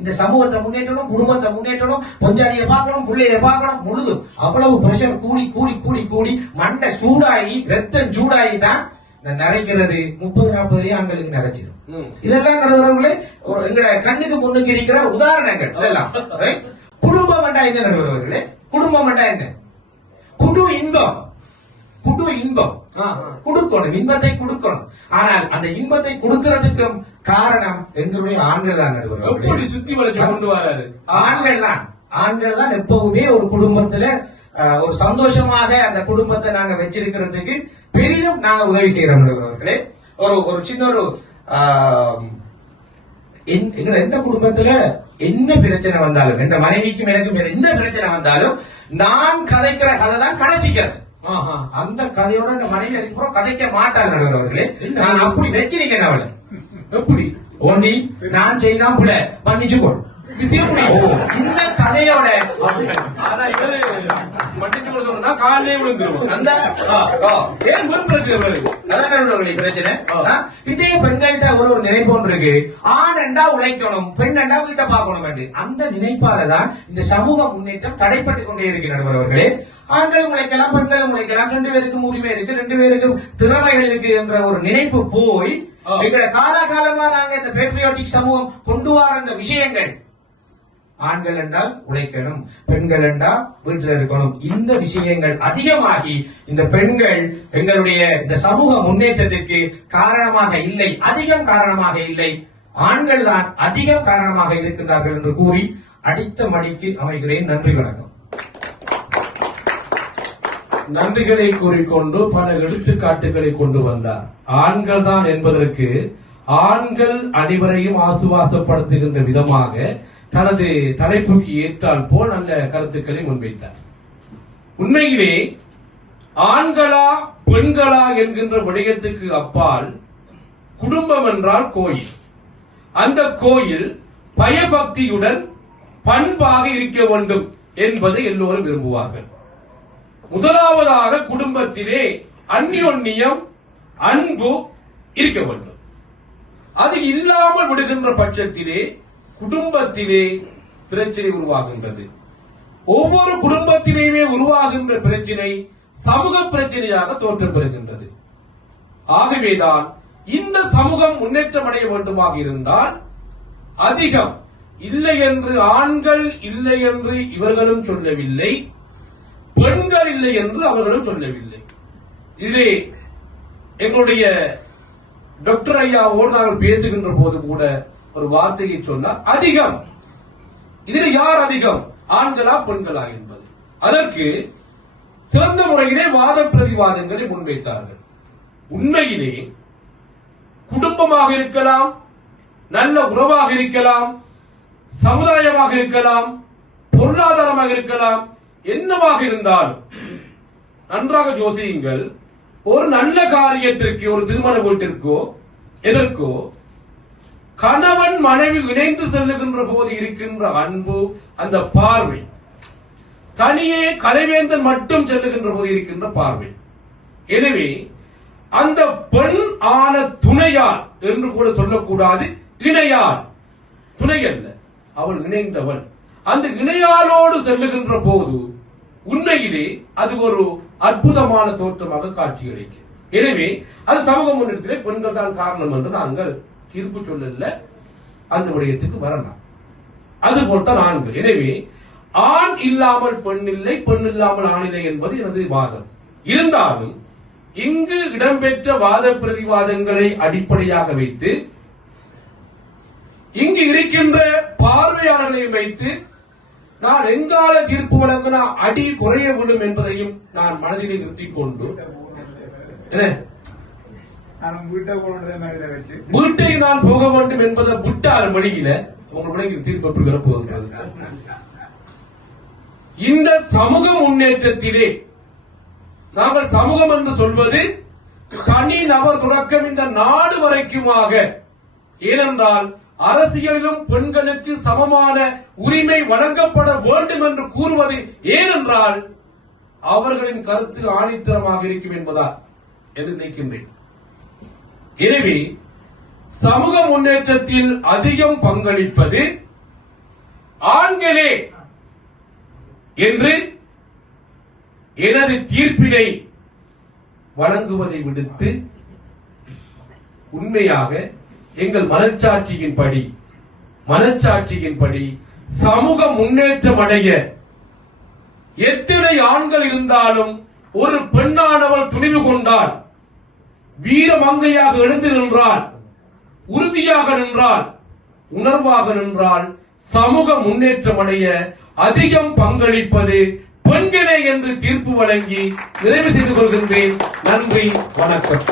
இந்த சமூகத்தை முன்னேற்றணும், குடும்பத்தை முன்னேற்றணும், பொஞ்சாதியை பார்க்கணும், பிள்ளைய பார்க்கணும், முழுதும் அவ்வளவு பிரஷர் கூடி கூடி கூடி கூடி மண்டை சூடாகி ரத்தம் சூடாகி தான் இந்த நிறைக்கிறது 30-40 ஆண்களுக்கு நிறைச்சிடும். இதெல்லாம் நடுவர்களே எங்கட கண்ணுக்கு முன்னுக்கு இருக்கிற உதாரணங்கள். இதெல்லாம் குடும்பம் என்றா என்ன நடுவர்களே? குடும்பம் என்றா என்ன? குடு இன்பம், குடு இன்பம் கொடுக்கணும், இன்பத்தை கொடுக்கணும். ஆனால் அந்த இன்பத்தை கொடுக்கிறதுக்கும் காரணம் எங்களுடைய ஆண்கள் தான் நடுவர்கள். சுத்தி வளைச்சு கொண்டு வராரு ஆண்கள் தான். ஆண்கள் தான் எப்பவுமே ஒரு குடும்பத்துல ஒரு சந்தோஷமாக அந்த குடும்பத்தை நாங்க வச்சிருக்கிறதுக்கு பெரிதும் நாங்க உதவி செய்யறோம் நடுவர்களே. ஒரு சின்ன ஒரு எந்த குடும்பத்துல என்ன பிரச்சனை வந்தாலும், எந்த மனைவிக்கும் எனக்கும் எந்த பிரச்சனை வந்தாலும் நான் கதைக்கிற கதை தான் கடைசி கதை. அந்த கதையோட இந்த மனைவி அதுக்கப்புறம் கதைக்க மாட்டாங்க நடுவர்களே. நான் அப்படி வச்சிருக்கேன் அவளை. எப்படி ஒண்டி நான் செய்தான் புள்ள மன்னிச்சுக்கொள் விஷயம் முடியும். இந்த கதையோட காலே விழுந்துருவோம். அந்த பிரச்சனை இதே பெண்கள்கிட்ட ஒரு நினைப்பு ஒன்று இருக்கு. ஆண் என்றா உழைக்கணும், பெண் என்றா வீட்டை பார்க்கணும் என்று. அந்த நினைப்பாலதான் இந்த சமூக முன்னேற்றம் தடைப்பட்டு கொண்டே இருக்கு நடுவர்களே. ஆண்களும் உழைக்கலாம், பெண்களும் உழைக்கலாம், 2 பேருக்கும் உரிமை இருக்கு, 2 பேருக்கும் திறமைகள் இருக்கு என்ற ஒரு நினைப்பு போய் எங்களை காலகாலமா நாங்க இந்த பேட்ரியாட்டிக் சமூகம் கொண்டு வர இந்த விஷயங்கள், ஆண்கள் என்றால் உழைக்கணும், பெண்கள் என்றால் வீட்டில் இருக்கணும், இந்த விஷயங்கள் அதிகமாகி இந்த பெண்கள் எங்களுடைய இந்த சமூக முன்னேற்றத்திற்கு காரணமாக இல்லை, அதிகம் காரணமாக இல்லை, ஆண்கள் தான் அதிகம் காரணமாக இருக்கின்றார்கள் என்று கூறி அடித்த மடிக்கு அமைகிறேன். நன்றி, வணக்கம். நன்றிகளை கூறிக்கொண்டு பல எடுத்துக்காட்டுகளை கொண்டு வந்தார். ஆண்கள் தான் என்பதற்கு ஆண்கள் அனைவரையும் ஆசுவாசப்படுத்துகின்ற விதமாக தனது தலைப்புக்கு ஏற்றால் போல் நல்ல கருத்துக்களை முன்வைத்தார். உண்மையிலே ஆண்களா பெண்களா என்கின்ற விடயத்துக்கு அப்பால் குடும்பம் என்றால் கோயில். அந்த கோயில் பயபக்தியுடன் பண்பாக இருக்க வேண்டும் என்பதை எல்லோரும் விரும்புவார்கள். முதலாவதாக குடும்பத்திலே அந்யோன்யம் அன்பு இருக்க வேண்டும். அது இல்லாமல் விடுகின்ற பட்சத்திலே குடும்பத்திலே பிரச்சனை உருவாகின்றது. ஒவ்வொரு குடும்பத்திலேயுமே உருவாகின்ற பிரச்சனை சமூக பிரச்சனையாக தோற்றம் பெறுகின்றது. ஆகவேதான் இந்த சமூகம் முன்னேற்றம் அடைய வேண்டுமாக இருந்தால் அதிகம் இல்லை என்று ஆண்கள் இல்லை என்று இவர்களும் சொல்லவில்லை, பெண்கள் இல்லை என்று அவர்களும் சொல்லவில்லை. இதிலே எங்களுடைய டாக்டர் ஐயாவோடு நாங்கள் பேசுகின்ற போது கூட ஒரு வார்த்தையை சொன்னார், அதிகம். இதில் யார் அதிகம், ஆண்களா பெண்களா என்பது. அதற்கு சிறந்த முறையிலே வாத பிரதிவாதங்களை முன்வைத்தார்கள். உண்மையிலே குடும்பமாக இருக்கலாம், நல்ல உறவாக இருக்கலாம், சமுதாயமாக இருக்கலாம், பொருளாதாரமாக இருக்கலாம், என்னவாக இருந்தாலும் நன்றாக யோசியுங்கள். ஒரு நல்ல காரியத்திற்கு, ஒரு திருமண வீட்டிற்கோ எதற்கோ கணவன் மனைவி இணைந்து செல்லுகின்ற போது இருக்கின்ற அன்பு, அந்த பார்வை, தனியே கலைவேந்தன் மட்டும் செல்லுகின்ற போது இருக்கின்ற பார்வை. எனவே அந்த பெண் ஆன துணையால் என்று கூட சொல்லக்கூடாது, இணையால். துணை அல்ல, அவள் இணைந்தவள். அந்த இணையாலோடு செல்லுகின்ற போது உண்மையிலே அது ஒரு அற்புதமான தோற்றமாக காட்சியளிக்கும். எனவே அது சமூக முன்னேற்றத்திலே பெண்கள் தான் காரணம் என்று நாங்கள் தீர்ப்பு சொல்லல, அந்த விடயத்துக்கு வரலாம். அதுபோல்தான் ஆண்கள். எனவே ஆண் இல்லாமல் பெண் இல்லை, பெண் இல்லாமல் ஆண் இல்லை என்பது எனது வாதம். இருந்தாலும் இங்கு இடம்பெற்ற வாத பிரதிவாதங்களை அடிப்படையாக வைத்து இங்கு இருக்கின்ற பார்வையாளர்களை வைத்து நான் எங்கால தீர்ப்பு வழங்கினா அடி குறைய விடும் என்பதையும் நான் மனதிலே நிறுத்திக் கொண்டு வீட்டை நான் போக வேண்டும் என்பதை விட்டால் வழியில உங்களுக்கு தீர்ப்பு எப்படி வரப்போகின்றது. இந்த சமூக முன்னேற்றத்திலே நாங்கள் சமூகம் என்று சொல்வது தனி நபர் தொடக்கம் இந்த நாடு வரைக்குமாக. ஏனென்றால் அரசியலிலும் பெண்களுக்கு சமமான உரிமை வழங்கப்பட வேண்டும் என்று கூறுவது ஏனென்றால் அவர்களின் கருத்து ஆணித்தரமாக இருக்கும் என்பதால் என்று நினைக்கின்றேன். எனவே சமூக முன்னேற்றத்தில் அதிகம் பங்களிப்பது ஆண்களே என்று எனது தீர்ப்பினை வழங்குவதை விடுத்து உண்மையாக எங்கள் மனச்சாட்சியின்படி சமூக முன்னேற்றம் அடைய எத்தனை ஆண்கள் இருந்தாலும் ஒரு பெண்ணானவள் துணிவு கொண்டால், வீரமங்கையாக எழுந்து நின்றால், உறுதியாக நின்றால், உணர்வாக நின்றால் சமூக முன்னேற்றம் அடைய அதிகம் பங்களிப்பது பெண்களே என்று தீர்ப்பு வழங்கி நிறைவு செய்து கொள்கின்றேன். நன்றி, வணக்கம்.